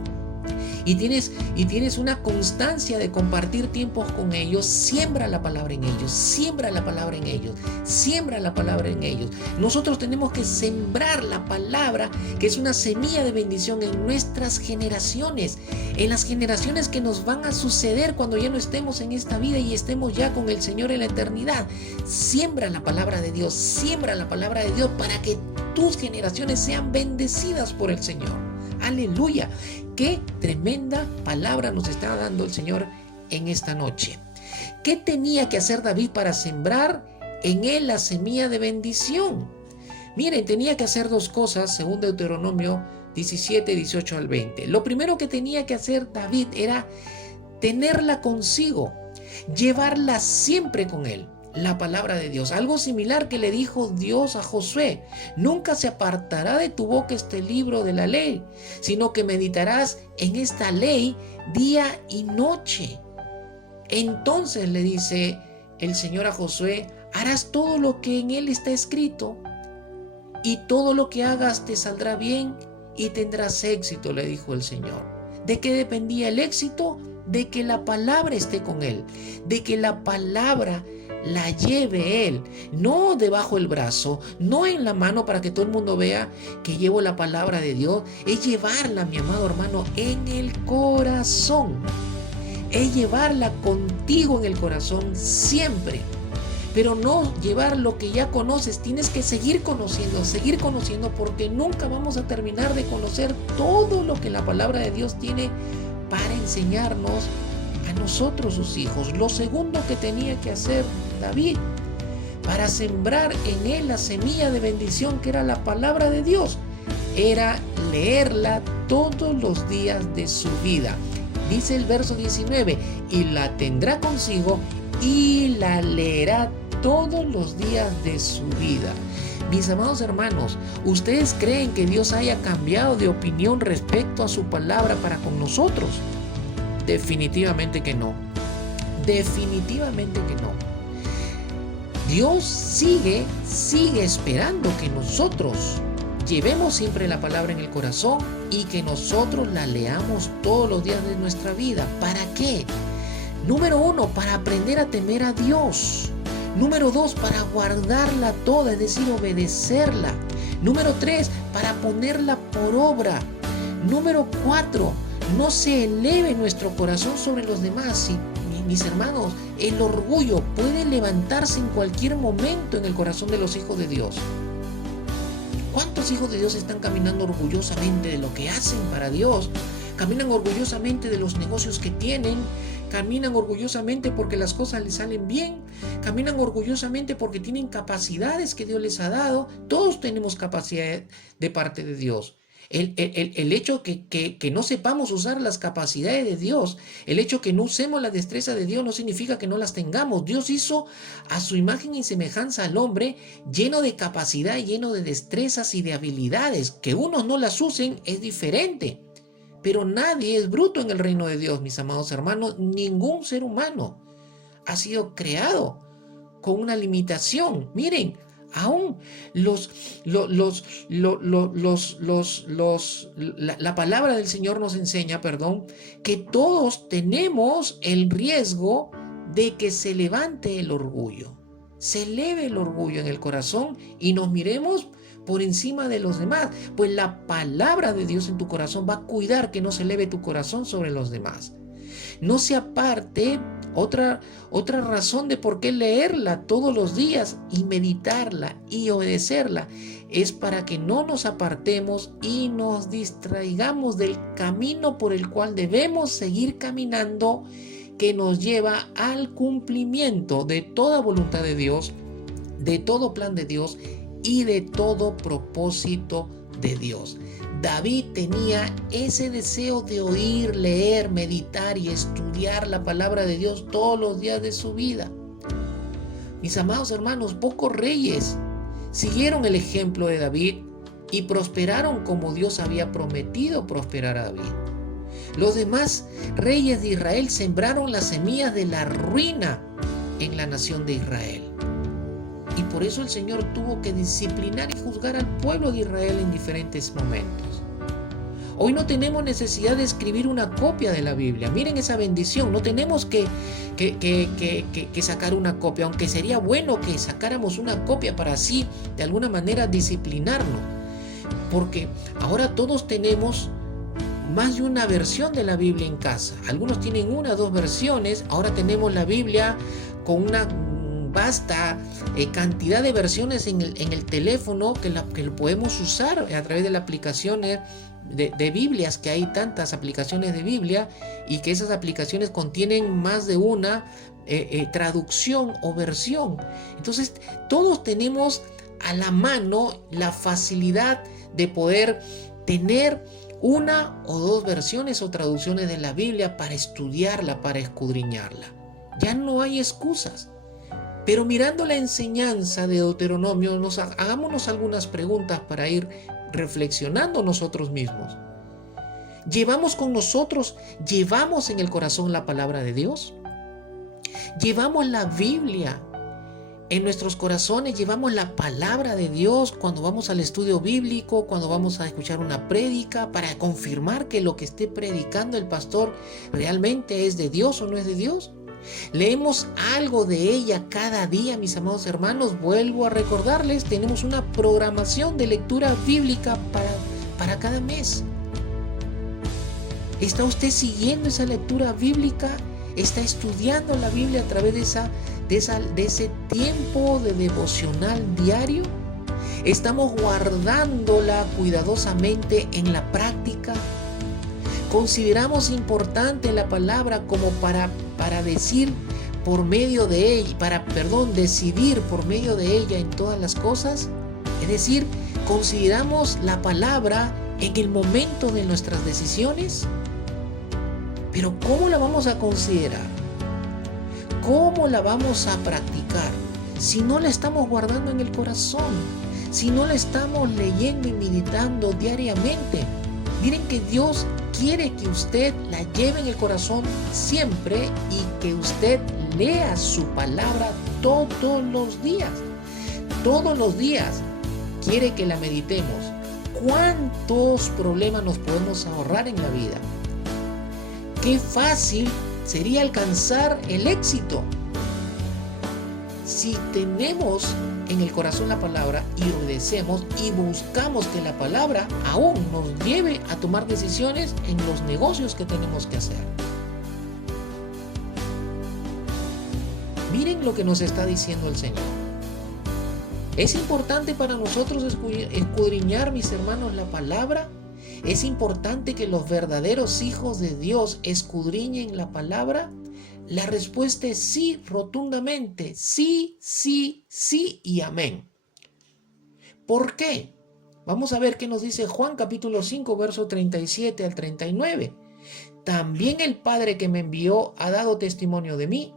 y tienes una constancia de compartir tiempos con ellos, siembra la palabra en ellos, siembra la palabra en ellos, siembra la palabra en ellos. Nosotros tenemos que sembrar la palabra, que es una semilla de bendición en nuestras generaciones, en las generaciones que nos van a suceder cuando ya no estemos en esta vida y estemos ya con el Señor en la eternidad. Siembra la palabra de Dios, siembra la palabra de Dios para que tus generaciones sean bendecidas por el Señor. Aleluya. Qué tremenda palabra nos está dando el Señor en esta noche. ¿Qué tenía que hacer David para sembrar en él la semilla de bendición? Miren, tenía que hacer dos cosas según Deuteronomio 17, 18 al 20. Lo primero que tenía que hacer David era tenerla consigo, llevarla siempre con él. La palabra de Dios, algo similar que le dijo Dios a Josué: nunca se apartará de tu boca este libro de la ley, sino que meditarás en esta ley día y noche. Entonces le dice el Señor a Josué: harás todo lo que en él está escrito, y todo lo que hagas te saldrá bien y tendrás éxito, le dijo el Señor. ¿De qué dependía el éxito? De que la palabra esté con él, de que la palabra la lleve él, no debajo del brazo, no en la mano para que todo el mundo vea que llevo la palabra de Dios. Es llevarla, mi amado hermano, en el corazón. Es llevarla contigo en el corazón siempre. Pero no llevar lo que ya conoces, tienes que seguir conociendo, porque nunca vamos a terminar de conocer todo lo que la palabra de Dios tiene para enseñarnos a nosotros, sus hijos. Lo segundo que tenía que hacer David para sembrar en él la semilla de bendición, que era la palabra de Dios, era leerla todos los días de su vida. Dice el verso 19: y la tendrá consigo y la leerá todos los días de su vida. Mis amados hermanos, ¿ustedes creen que Dios haya cambiado de opinión respecto a su palabra para con nosotros? Definitivamente que no. Definitivamente que no. Dios sigue esperando que nosotros llevemos siempre la palabra en el corazón y que nosotros la leamos todos los días de nuestra vida. ¿Para qué? Número 1, para aprender a temer a Dios. Número 2, para guardarla toda, es decir, obedecerla. Número 3, para ponerla por obra. Número 4, no se eleve nuestro corazón sobre los demás. Mis hermanos, el orgullo puede levantarse en cualquier momento en el corazón de los hijos de Dios. ¿Cuántos hijos de Dios están caminando orgullosamente de lo que hacen para Dios? Caminan orgullosamente de los negocios que tienen, caminan orgullosamente porque las cosas les salen bien, caminan orgullosamente porque tienen capacidades que Dios les ha dado. Todos tenemos capacidad de parte de Dios. El hecho que no sepamos usar las capacidades de Dios, el hecho que no usemos la destreza de Dios no significa que no las tengamos. Dios hizo a su imagen y semejanza al hombre lleno de capacidad, lleno de destrezas y de habilidades. Que unos no las usen es diferente. Pero nadie es bruto en el reino de Dios, mis amados hermanos. Ningún ser humano ha sido creado con una limitación. Miren, aún la palabra del Señor nos enseña, que todos tenemos el riesgo de que se levante el orgullo. Se eleve el orgullo en el corazón y nos miremos por encima de los demás. Pues la palabra de Dios en tu corazón va a cuidar que no se eleve tu corazón sobre los demás. No se aparte otra razón de por qué leerla todos los días y meditarla y obedecerla es para que no nos apartemos y nos distraigamos del camino por el cual debemos seguir caminando, que nos lleva al cumplimiento de toda voluntad de Dios, de todo plan de Dios y de todo propósito de Dios. David tenía ese deseo de oír, leer, meditar y estudiar la palabra de Dios todos los días de su vida. Mis amados hermanos, pocos reyes siguieron el ejemplo de David y prosperaron como Dios había prometido prosperar a David. Los demás reyes de Israel sembraron las semillas de la ruina en la nación de Israel. Y por eso el Señor tuvo que disciplinar y juzgar al pueblo de Israel en diferentes momentos. Hoy no tenemos necesidad de escribir una copia de la Biblia. Miren esa bendición. No tenemos que sacar una copia, aunque sería bueno que sacáramos una copia para así, de alguna manera, disciplinarnos. Porque ahora todos tenemos más de una versión de la Biblia en casa. Algunos tienen una o dos versiones. Ahora tenemos la Biblia con una vasta cantidad de versiones en el teléfono que lo podemos usar a través de las aplicaciones de Biblias, que hay tantas aplicaciones de Biblia y que esas aplicaciones contienen más de una traducción o versión. Entonces todos tenemos a la mano la facilidad de poder tener una o dos versiones o traducciones de la Biblia para estudiarla, para escudriñarla. Ya no hay excusas. Pero mirando la enseñanza de Deuteronomio, hagámonos algunas preguntas para ir reflexionando nosotros mismos. ¿Llevamos en el corazón la palabra de Dios? ¿Llevamos la Biblia en nuestros corazones? ¿Llevamos la palabra de Dios cuando vamos al estudio bíblico, cuando vamos a escuchar una prédica, para confirmar que lo que esté predicando el pastor realmente es de Dios o no es de Dios? ¿Leemos algo de ella cada día, mis amados hermanos? Vuelvo a recordarles, tenemos una programación de lectura bíblica para cada mes. ¿Está usted siguiendo esa lectura bíblica? ¿Está estudiando la Biblia a través de ese tiempo de devocional diario? ¿Estamos guardándola cuidadosamente en la práctica? ¿Consideramos importante la palabra como para decir por medio de ella, decidir por medio de ella en todas las cosas? Es decir, ¿consideramos la palabra en el momento de nuestras decisiones? Pero ¿cómo la vamos a considerar? ¿Cómo la vamos a practicar si no la estamos guardando en el corazón? Si no la estamos leyendo y meditando diariamente. Miren que Dios quiere que usted la lleve en el corazón siempre y que usted lea su palabra todos los días. Todos los días quiere que la meditemos. ¿Cuántos problemas nos podemos ahorrar en la vida? Qué fácil sería alcanzar el éxito si tenemos en el corazón la palabra y obedecemos y buscamos que la palabra aún nos lleve a tomar decisiones en los negocios que tenemos que hacer. Miren lo que nos está diciendo el Señor. Es importante para nosotros escudriñar, mis hermanos, la palabra. Es importante que los verdaderos hijos de Dios escudriñen la palabra. La respuesta es sí, rotundamente. Sí, sí, sí y amén. ¿Por qué? Vamos a ver qué nos dice Juan capítulo 5, verso 37 al 39. También el Padre que me envió ha dado testimonio de mí.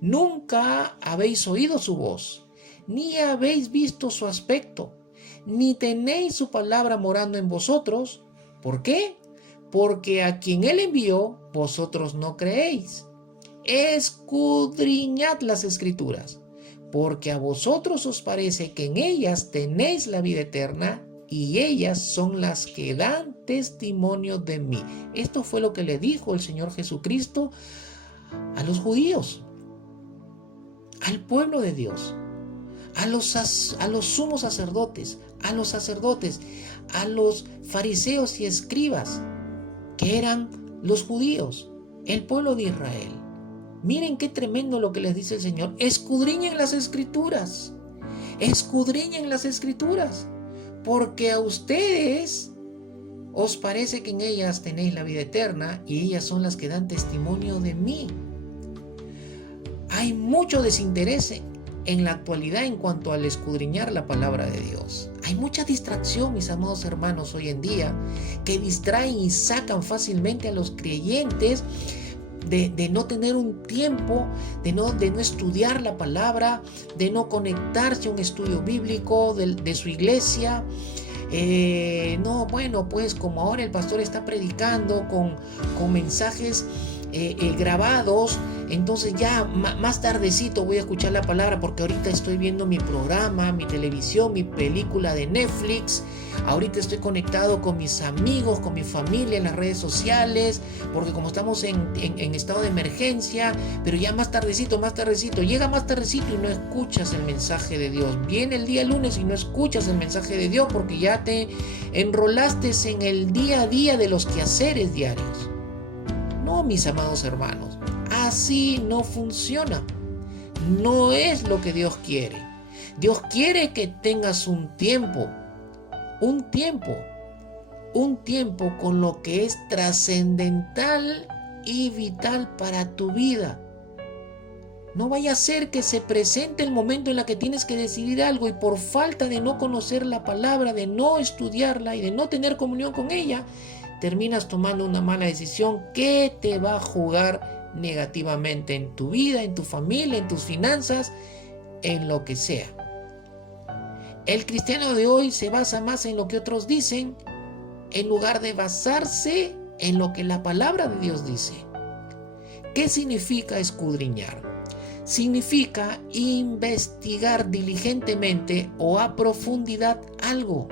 Nunca habéis oído su voz, ni habéis visto su aspecto, ni tenéis su palabra morando en vosotros. ¿Por qué? Porque a quien él envió, vosotros no creéis. Escudriñad las Escrituras, porque a vosotros os parece que en ellas tenéis la vida eterna, y ellas son las que dan testimonio de mí. Esto fue lo que le dijo el Señor Jesucristo a los judíos, al pueblo de Dios, a los sumos sacerdotes, a los fariseos y escribas, que eran los judíos, el pueblo de Israel. Miren qué tremendo lo que les dice el Señor. Escudriñen las Escrituras, porque a ustedes os parece que en ellas tenéis la vida eterna, y ellas son las que dan testimonio de mí. Hay mucho desinterés en la actualidad en cuanto al escudriñar la palabra de Dios. Hay mucha distracción, mis amados hermanos, hoy en día, que distraen y sacan fácilmente a los creyentes de no tener un tiempo, de no estudiar la palabra, de no conectarse a un estudio bíblico de su iglesia. Pues como ahora el pastor está predicando con mensajes grabados, entonces ya más tardecito voy a escuchar la palabra, porque ahorita estoy viendo mi programa, mi televisión, mi película de Netflix. Ahorita estoy conectado con mis amigos, con mi familia en las redes sociales, porque como estamos en estado de emergencia. Pero ya más tardecito, llega más tardecito y no escuchas el mensaje de Dios. Viene el día lunes y no escuchas el mensaje de Dios, porque ya te enrolaste en el día a día de los quehaceres diarios. No, mis amados hermanos, así no funciona. No es lo que Dios quiere. Dios quiere que tengas un tiempo con lo que es trascendental y vital para tu vida. No vaya a ser que se presente el momento en el que tienes que decidir algo, y por falta de no conocer la palabra, de no estudiarla y de no tener comunión con ella, terminas tomando una mala decisión que te va a jugar negativamente en tu vida, en tu familia, en tus finanzas, en lo que sea. El cristiano de hoy se basa más en lo que otros dicen, en lugar de basarse en lo que la palabra de Dios dice. ¿Qué significa escudriñar? Significa investigar diligentemente o a profundidad algo.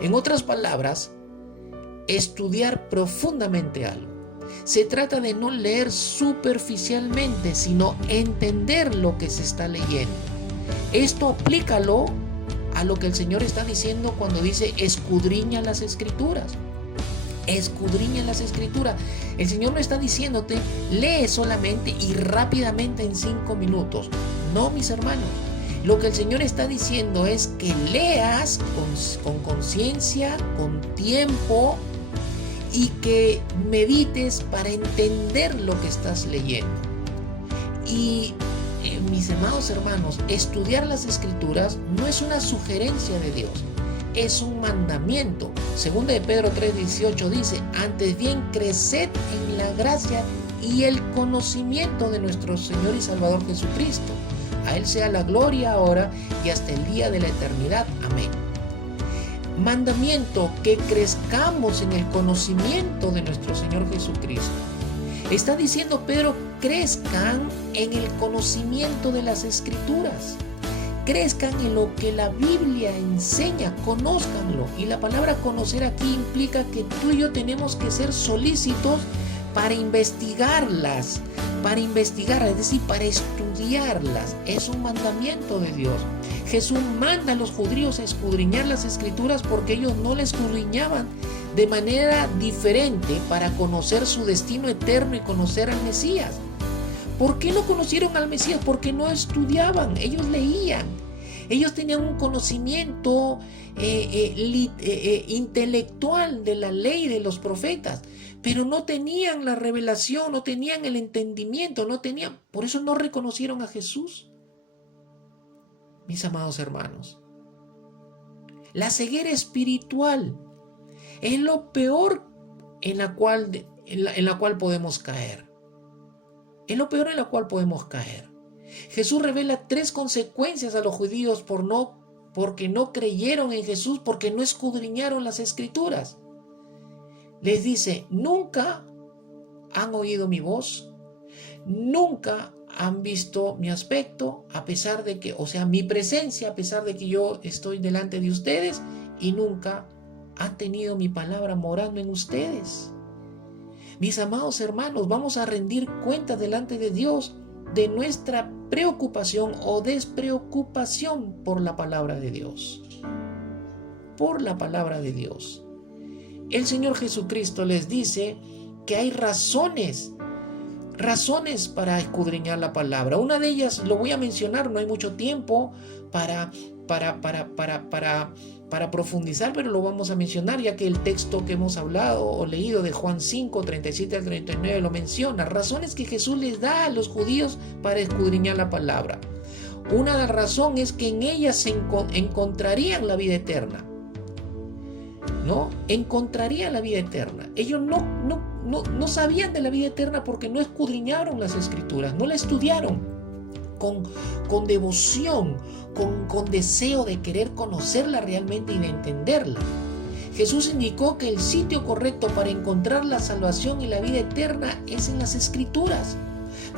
En otras palabras, estudiar profundamente algo. Se trata de no leer superficialmente, sino entender lo que se está leyendo. Esto aplícalo a lo que el Señor está diciendo cuando dice escudriña las Escrituras. Escudriña las Escrituras. El Señor no está diciéndote lee solamente y rápidamente en 5 minutos. No, mis hermanos. Lo que el Señor está diciendo es que leas con conciencia, con tiempo, y que medites para entender lo que estás leyendo. Y mis amados hermanos, estudiar las Escrituras no es una sugerencia de Dios, es un mandamiento. Segunda de Pedro 3:18 dice: antes bien creced en la gracia y el conocimiento de nuestro Señor y Salvador Jesucristo. A Él sea la gloria ahora y hasta el día de la eternidad. Amén. Mandamiento: que crezcamos en el conocimiento de nuestro Señor Jesucristo. Está diciendo Pedro: crezcan en el conocimiento de las Escrituras. Crezcan en lo que la Biblia enseña, conózcanlo. Y la palabra conocer aquí implica que tú y yo tenemos que ser solícitos para investigarlas, es decir, para estudiarlas. Es un mandamiento de Dios. Jesús manda a los judíos a escudriñar las Escrituras porque ellos no las escudriñaban de manera diferente para conocer su destino eterno y conocer al Mesías. ¿Por qué no conocieron al Mesías? Porque no estudiaban, ellos leían. Ellos tenían un conocimiento intelectual de la ley de los profetas, pero no tenían la revelación, no tenían el entendimiento, por eso no reconocieron a Jesús. Mis amados hermanos, la ceguera espiritual es lo peor en la cual podemos caer. Es lo peor en la cual podemos caer. Jesús revela 3 consecuencias a los judíos porque no creyeron en Jesús, porque no escudriñaron las Escrituras. Les dice, nunca han oído mi voz, nunca han visto mi aspecto, a pesar de que, mi presencia, a pesar de que yo estoy delante de ustedes, y nunca han tenido mi palabra morando en ustedes. Mis amados hermanos, vamos a rendir cuentas delante de Dios de nuestra preocupación o despreocupación por la palabra de Dios. Por la palabra de Dios. El Señor Jesucristo les dice que hay razones para escudriñar la palabra. Una de ellas, lo voy a mencionar, no hay mucho tiempo para profundizar, pero lo vamos a mencionar, ya que el texto que hemos hablado o leído de Juan 5, 37 al 39 lo menciona. Razones que Jesús les da a los judíos para escudriñar la palabra. Una razón es que en ellas se encontrarían la vida eterna. ¿No? Encontrarían la vida eterna. Ellos no sabían de la vida eterna porque no escudriñaron las Escrituras, no la estudiaron con devoción, con deseo de querer conocerla realmente y de entenderla. Jesús indicó que el sitio correcto para encontrar la salvación y la vida eterna es en las Escrituras.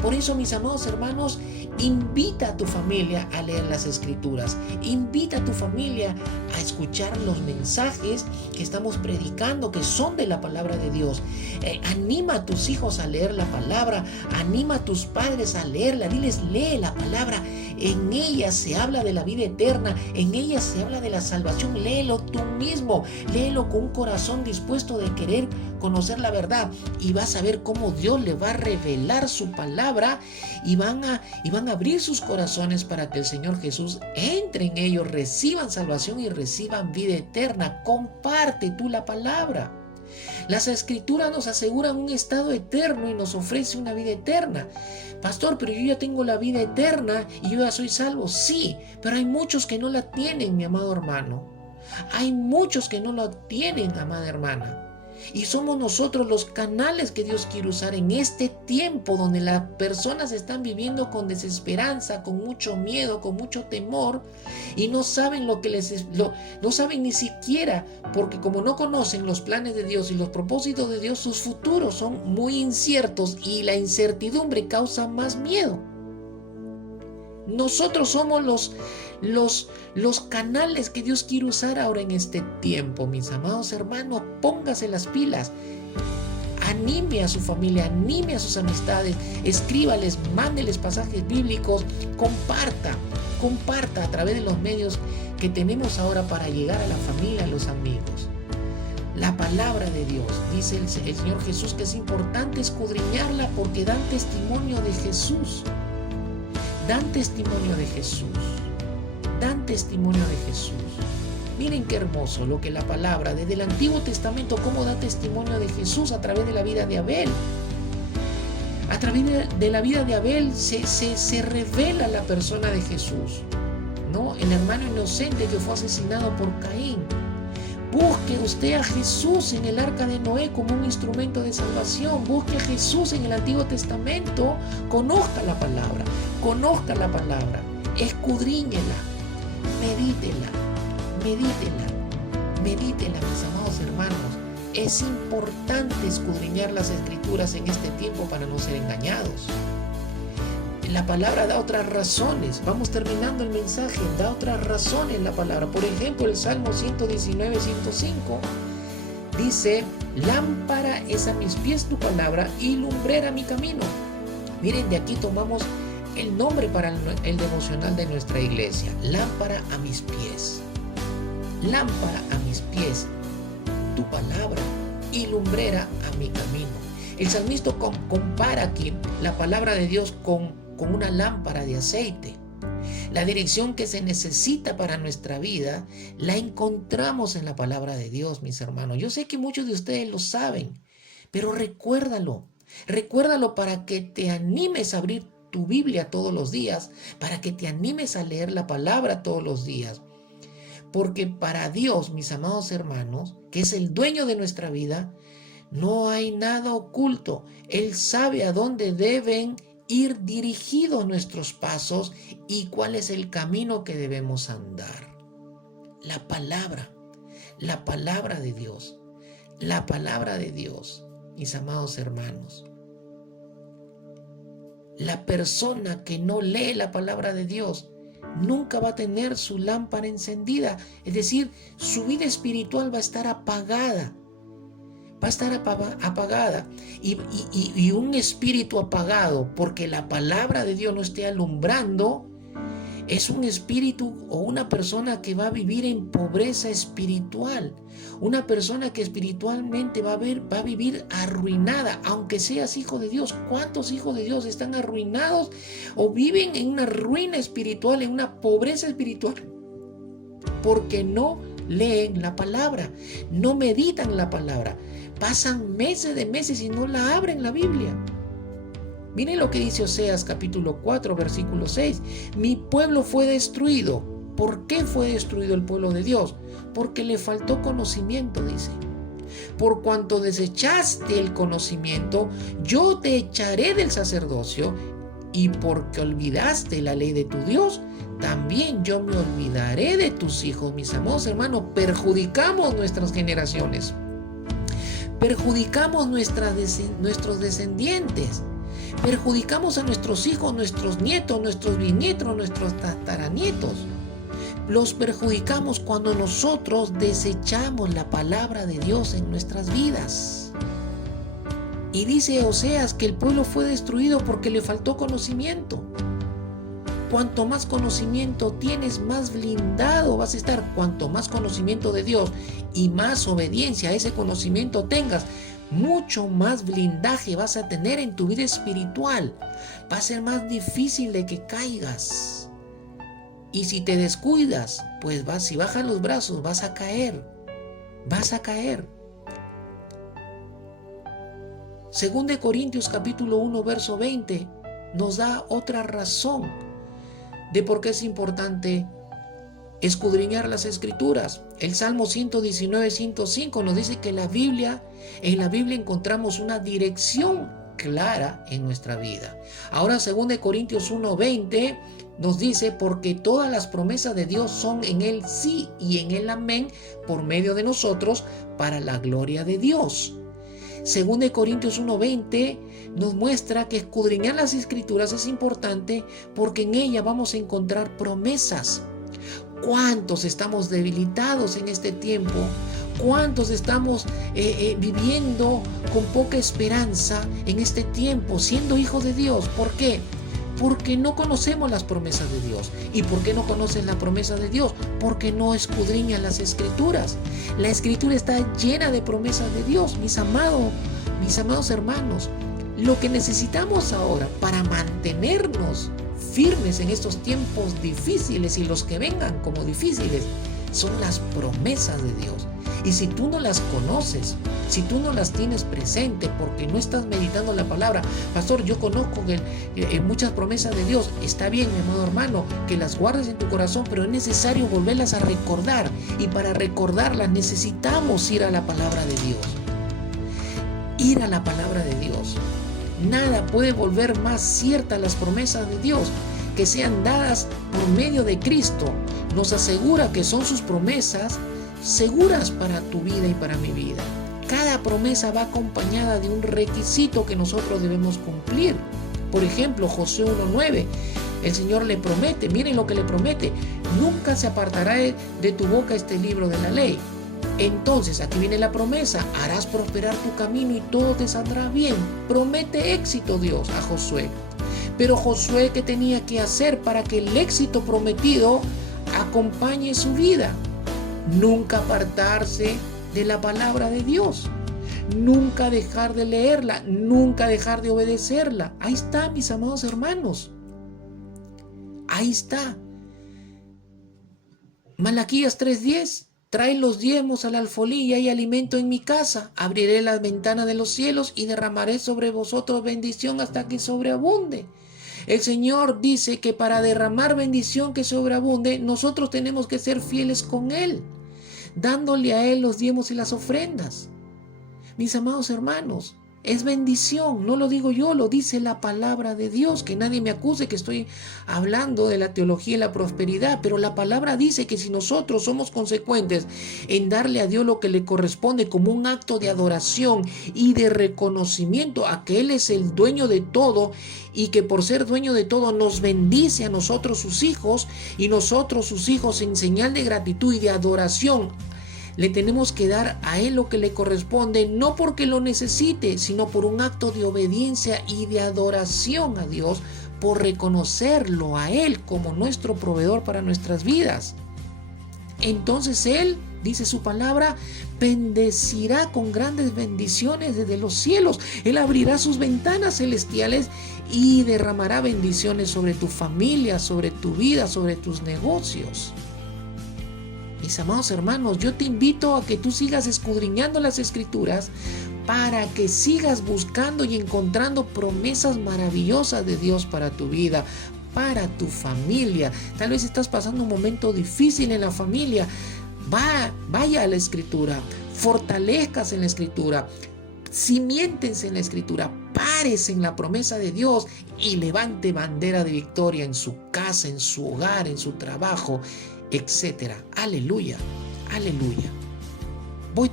Por eso, mis amados hermanos, invita a tu familia a leer las Escrituras. Invita a tu familia a escuchar los mensajes que estamos predicando, que son de la palabra de Dios. Anima a tus hijos a leer la palabra. Anima a tus padres a leerla. Diles, lee la palabra. En ella se habla de la vida eterna. En ella se habla de la salvación. Léelo tú mismo. Léelo con un corazón dispuesto de querer conocer la verdad. Y vas a ver cómo Dios le va a revelar su palabra. Y van a abrir sus corazones para que el Señor Jesús entre en ellos, reciban salvación y reciban vida eterna. Comparte tú la palabra. Las Escrituras nos aseguran un estado eterno y nos ofrece una vida eterna. Pastor, pero yo ya tengo la vida eterna y yo ya soy salvo. Sí, pero hay muchos que no la tienen, mi amado hermano. Hay muchos que no la tienen, amada hermana. Y somos nosotros los canales que Dios quiere usar en este tiempo donde las personas están viviendo con desesperanza, con mucho miedo, con mucho temor, y no saben no saben ni siquiera, porque como no conocen los planes de Dios y los propósitos de Dios, sus futuros son muy inciertos y la incertidumbre causa más miedo. Nosotros somos los canales que Dios quiere usar ahora en este tiempo, mis amados hermanos. Póngase las pilas. Anime a su familia, anime a sus amistades, escríbales, mándeles pasajes bíblicos, comparta a través de los medios que tenemos ahora para llegar a la familia, a los amigos. La palabra de Dios, dice el Señor Jesús, que es importante escudriñarla porque dan testimonio de Jesús. Dan testimonio de Jesús. Dan testimonio de Jesús. Miren qué hermoso lo que la palabra desde el Antiguo Testamento, cómo da testimonio de Jesús a través de la vida de Abel. A través de la vida de Abel se revela la persona de Jesús, ¿no? El hermano inocente que fue asesinado por Caín. Busque usted a Jesús en el arca de Noé como un instrumento de salvación. Busque a Jesús en el Antiguo Testamento. Conozca la palabra, escudriñela, medítela, mis amados hermanos. Es importante escudriñar las Escrituras en este tiempo para no ser engañados. La palabra da otras razones. Vamos terminando el mensaje. Da otras razones la palabra. Por ejemplo, el Salmo 119, 105 dice: lámpara es a mis pies tu palabra y lumbrera mi camino. Miren, de aquí tomamos el nombre para el devocional de nuestra iglesia. Lámpara a mis pies. Lámpara a mis pies tu palabra y lumbrera a mi camino. El salmista compara aquí la palabra de Dios con una lámpara de aceite. La dirección que se necesita para nuestra vida la encontramos en la palabra de Dios, mis hermanos. Yo sé que muchos de ustedes lo saben, Pero recuérdalo para que te animes a abrir tu Biblia todos los días, para que te animes a leer la palabra todos los días. Porque para Dios, mis amados hermanos, que es el dueño de nuestra vida, no hay nada oculto. Él sabe a dónde deben ir dirigidos nuestros pasos y cuál es el camino que debemos andar. La palabra de Dios, la palabra de Dios, mis amados hermanos. La persona que no lee la palabra de Dios nunca va a tener su lámpara encendida. Es decir, su vida espiritual va a estar apagada. Va a estar apagada. Y un espíritu apagado, porque la palabra de Dios no esté alumbrando, es un espíritu o una persona que va a vivir en pobreza espiritual. Una persona que espiritualmente va a vivir arruinada, aunque seas hijo de Dios. ¿Cuántos hijos de Dios están arruinados o viven en una ruina espiritual, en una pobreza espiritual? Porque no leen la palabra, no meditan la palabra. Pasan meses de meses y no la abren la Biblia. Miren lo que dice Oseas capítulo 4, versículo 6. Mi pueblo fue destruido. ¿Por qué fue destruido el pueblo de Dios? Porque le faltó conocimiento, dice. Por cuanto desechaste el conocimiento, yo te echaré del sacerdocio, y porque olvidaste la ley de tu Dios, también yo me olvidaré de tus hijos. Mis amados hermanos, perjudicamos nuestras generaciones. Perjudicamos nuestros descendientes. Perjudicamos a nuestros hijos, nuestros nietos, nuestros bisnietos, nuestros tataranietos. Los perjudicamos cuando nosotros desechamos la palabra de Dios en nuestras vidas. Y dice Oseas que el pueblo fue destruido porque le faltó conocimiento. Cuanto más conocimiento tienes, más blindado vas a estar. Cuanto más conocimiento de Dios y más obediencia a ese conocimiento tengas, mucho más blindaje vas a tener en tu vida espiritual. Va a ser más difícil de que caigas. Y si te descuidas, pues si bajas los brazos, vas a caer. Vas a caer. Según de Corintios capítulo 1, verso 20, nos da otra razón de por qué es importante escudriñar las escrituras. El Salmo 119, 105 nos dice que en la Biblia encontramos una dirección clara en nuestra vida. Ahora, según de Corintios 1:20 nos dice, porque todas las promesas de Dios son en el sí y en el amén por medio de nosotros para la gloria de Dios. Según de Corintios 1:20 nos muestra que escudriñar las escrituras es importante porque en ella vamos a encontrar promesas. ¿Cuántos estamos debilitados en este tiempo? ¿Cuántos estamos viviendo con poca esperanza en este tiempo, siendo hijos de Dios? ¿Por qué? Porque no conocemos las promesas de Dios. ¿Y por qué no conoces la promesa de Dios? Porque no escudriñas las escrituras. La escritura está llena de promesas de Dios, mis amados hermanos. Lo que necesitamos ahora para mantenernos firmes en estos tiempos difíciles y los que vengan como difíciles son las promesas de Dios. Y si tú no las conoces, si tú no las tienes presente porque no estás meditando la palabra, pastor, yo conozco muchas promesas de Dios. Está bien, mi amado hermano, que las guardes en tu corazón, pero es necesario volverlas a recordar. Y para recordarlas necesitamos ir a la palabra de Dios. Ir a la palabra de Dios. Nada puede volver más ciertas las promesas de Dios que sean dadas por medio de Cristo. Nos asegura que son sus promesas seguras para tu vida y para mi vida. Cada promesa va acompañada de un requisito que nosotros debemos cumplir. Por ejemplo, Josué 1:9, el Señor le promete, miren lo que le promete: nunca se apartará de tu boca este libro de la ley. Entonces, aquí viene la promesa: harás prosperar tu camino y todo te saldrá bien. Promete éxito Dios a Josué. Pero Josué, ¿qué tenía que hacer para que el éxito prometido acompañe su vida? Nunca apartarse de la palabra de Dios. Nunca dejar de leerla. Nunca dejar de obedecerla. Ahí está, mis amados hermanos. Ahí está. Malaquías 3:10 Trae los diezmos al alfolí y hay alimento en mi casa. Abriré las ventanas de los cielos y derramaré sobre vosotros bendición hasta que sobreabunde. El Señor dice que para derramar bendición que sobreabunde, nosotros tenemos que ser fieles con Él, dándole a Él los diezmos y las ofrendas. Mis amados hermanos, es bendición, no lo digo yo, lo dice la palabra de Dios, que nadie me acuse que estoy hablando de la teología y la prosperidad, pero la palabra dice que si nosotros somos consecuentes en darle a Dios lo que le corresponde como un acto de adoración y de reconocimiento a que Él es el dueño de todo y que por ser dueño de todo nos bendice a nosotros sus hijos y nosotros sus hijos en señal de gratitud y de adoración, le tenemos que dar a Él lo que le corresponde, no porque lo necesite, sino por un acto de obediencia y de adoración a Dios, por reconocerlo a Él como nuestro proveedor para nuestras vidas. Entonces Él, dice su palabra, bendecirá con grandes bendiciones desde los cielos. Él abrirá sus ventanas celestiales y derramará bendiciones sobre tu familia, sobre tu vida, sobre tus negocios. Mis amados hermanos, yo te invito a que tú sigas escudriñando las Escrituras para que sigas buscando y encontrando promesas maravillosas de Dios para tu vida, para tu familia. Tal vez estás pasando un momento difícil en la familia. Vaya a la Escritura, fortalezcas en la Escritura, cimiéntense en la Escritura, párese en la promesa de Dios y levante bandera de victoria en su casa, en su hogar, en su trabajo, etcétera. Aleluya, aleluya. Voy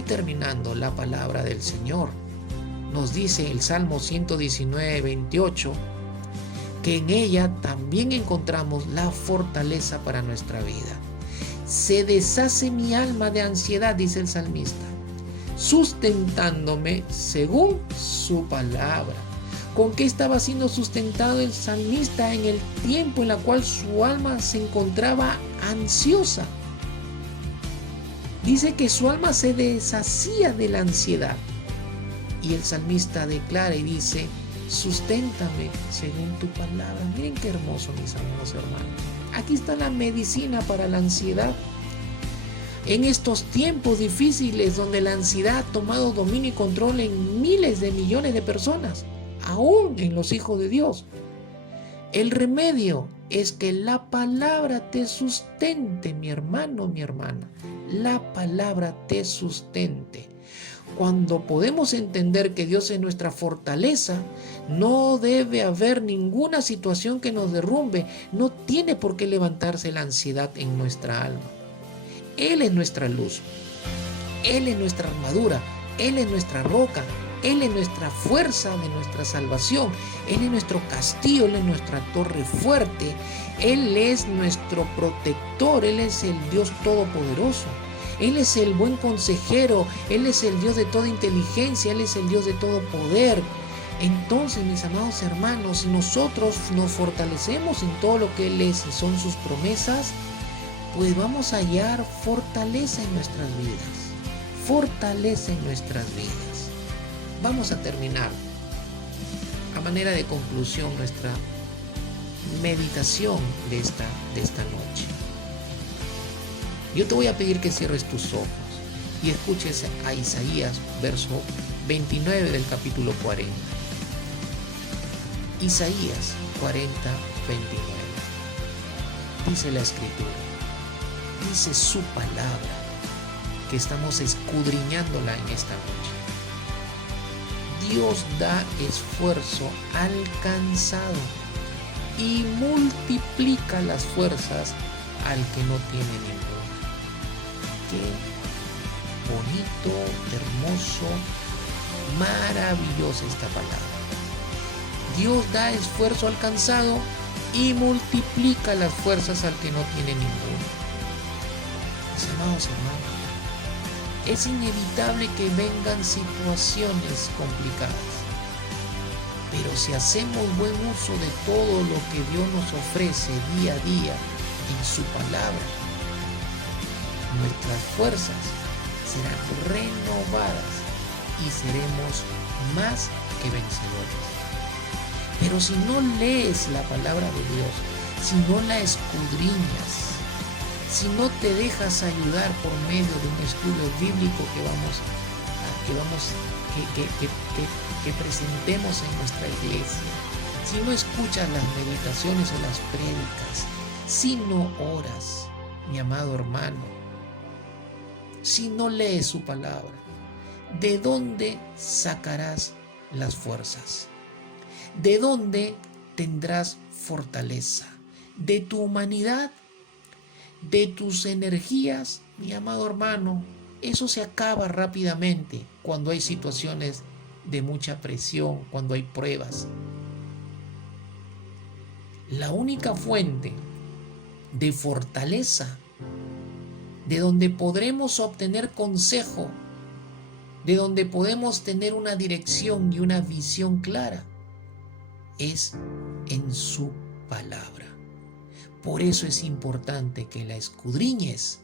terminando la palabra del Señor. Nos dice el Salmo 119, 28, que en ella también encontramos la fortaleza para nuestra vida. Se deshace mi alma de ansiedad, dice el salmista, sustentándome según su palabra. ¿Con qué estaba siendo sustentado el salmista en el tiempo en el cual su alma se encontraba ansiosa? Dice que su alma se deshacía de la ansiedad. Y el salmista declara y dice, susténtame según tu palabra. Miren qué hermoso, mis amados hermanos. Aquí está la medicina para la ansiedad. En estos tiempos difíciles donde la ansiedad ha tomado dominio y control en miles de millones de personas, aún en los hijos de Dios, el remedio es que la palabra te sustente, mi hermano, mi hermana. La palabra te sustente. Cuando podemos entender que Dios es nuestra fortaleza, no debe haber ninguna situación que nos derrumbe. No tiene por qué levantarse la ansiedad en nuestra alma. Él es nuestra luz. Él es nuestra armadura. Él es nuestra roca. Él es nuestra fuerza de nuestra salvación. Él es nuestro castillo. Él es nuestra torre fuerte. Él es nuestro protector. Él es el Dios todopoderoso. Él es el buen consejero. Él es el Dios de toda inteligencia. Él es el Dios de todo poder. Entonces, mis amados hermanos, si nosotros nos fortalecemos en todo lo que Él es y son sus promesas, pues vamos a hallar fortaleza en nuestras vidas. Fortaleza en nuestras vidas. Vamos a terminar a manera de conclusión nuestra meditación de esta noche. Yo te voy a pedir que cierres tus ojos y escuches a Isaías, verso 29 del capítulo 40. Isaías 40, 29. Dice la Escritura, dice su palabra, que estamos escudriñándola en esta noche. Dios da esfuerzo al cansado y multiplica las fuerzas al que no tiene ninguna. Qué bonito, hermoso, maravillosa esta palabra. Dios da esfuerzo al cansado y multiplica las fuerzas al que no tiene ninguna. Mis amados hermanos, es inevitable que vengan situaciones complicadas, pero si hacemos buen uso de todo lo que Dios nos ofrece día a día en su palabra, nuestras fuerzas serán renovadas y seremos más que vencedores. Pero si no lees la palabra de Dios, si no la escudriñas, si no te dejas ayudar por medio de un estudio bíblico que presentemos en nuestra iglesia, si no escuchas las meditaciones o las prédicas, si no oras, mi amado hermano, si no lees su palabra, ¿de dónde sacarás las fuerzas? ¿De dónde tendrás fortaleza? ¿De tu humanidad? ¿De tus energías? Mi amado hermano, eso se acaba rápidamente cuando hay situaciones de mucha presión, cuando hay pruebas. La única fuente de fortaleza, de donde podremos obtener consejo, de donde podemos tener una dirección y una visión clara, es en su palabra. Por eso es importante que la escudriñes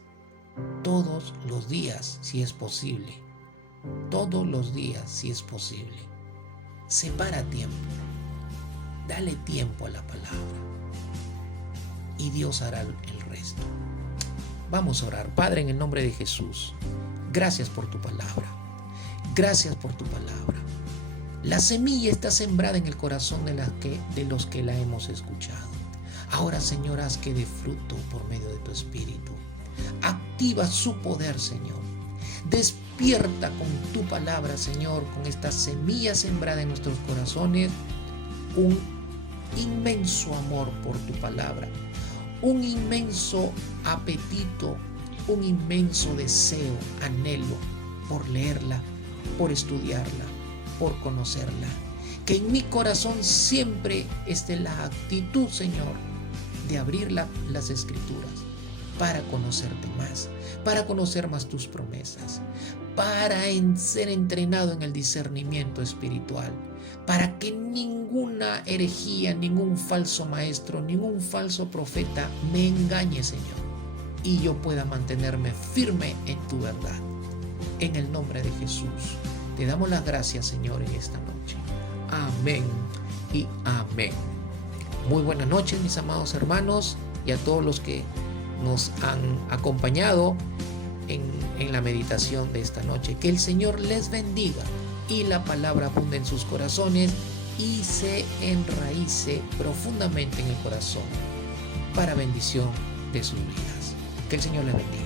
todos los días, si es posible. Todos los días, si es posible. Separa tiempo. Dale tiempo a la palabra. Y Dios hará el resto. Vamos a orar. Padre, en el nombre de Jesús, gracias por tu palabra. Gracias por tu palabra. La semilla está sembrada en el corazón de los que la hemos escuchado. Ahora, Señor, haz que dé fruto por medio de tu Espíritu. Activa su poder, Señor. Despierta con tu palabra, Señor, con esta semilla sembrada en nuestros corazones, un inmenso amor por tu palabra, un inmenso apetito, un inmenso deseo, anhelo por leerla, por estudiarla, por conocerla. Que en mi corazón siempre esté la actitud, Señor, de abrir las Escrituras para conocerte más, para conocer más tus promesas, para ser entrenado en el discernimiento espiritual, para que ninguna herejía, ningún falso maestro, ningún falso profeta me engañe, Señor, y yo pueda mantenerme firme en tu verdad. En el nombre de Jesús, te damos las gracias, Señor, en esta noche. Amén y amén. Muy buenas noches, mis amados hermanos, y a todos los que nos han acompañado en la meditación de esta noche. Que el Señor les bendiga y la palabra abunde en sus corazones y se enraíce profundamente en el corazón para bendición de sus vidas. Que el Señor les bendiga.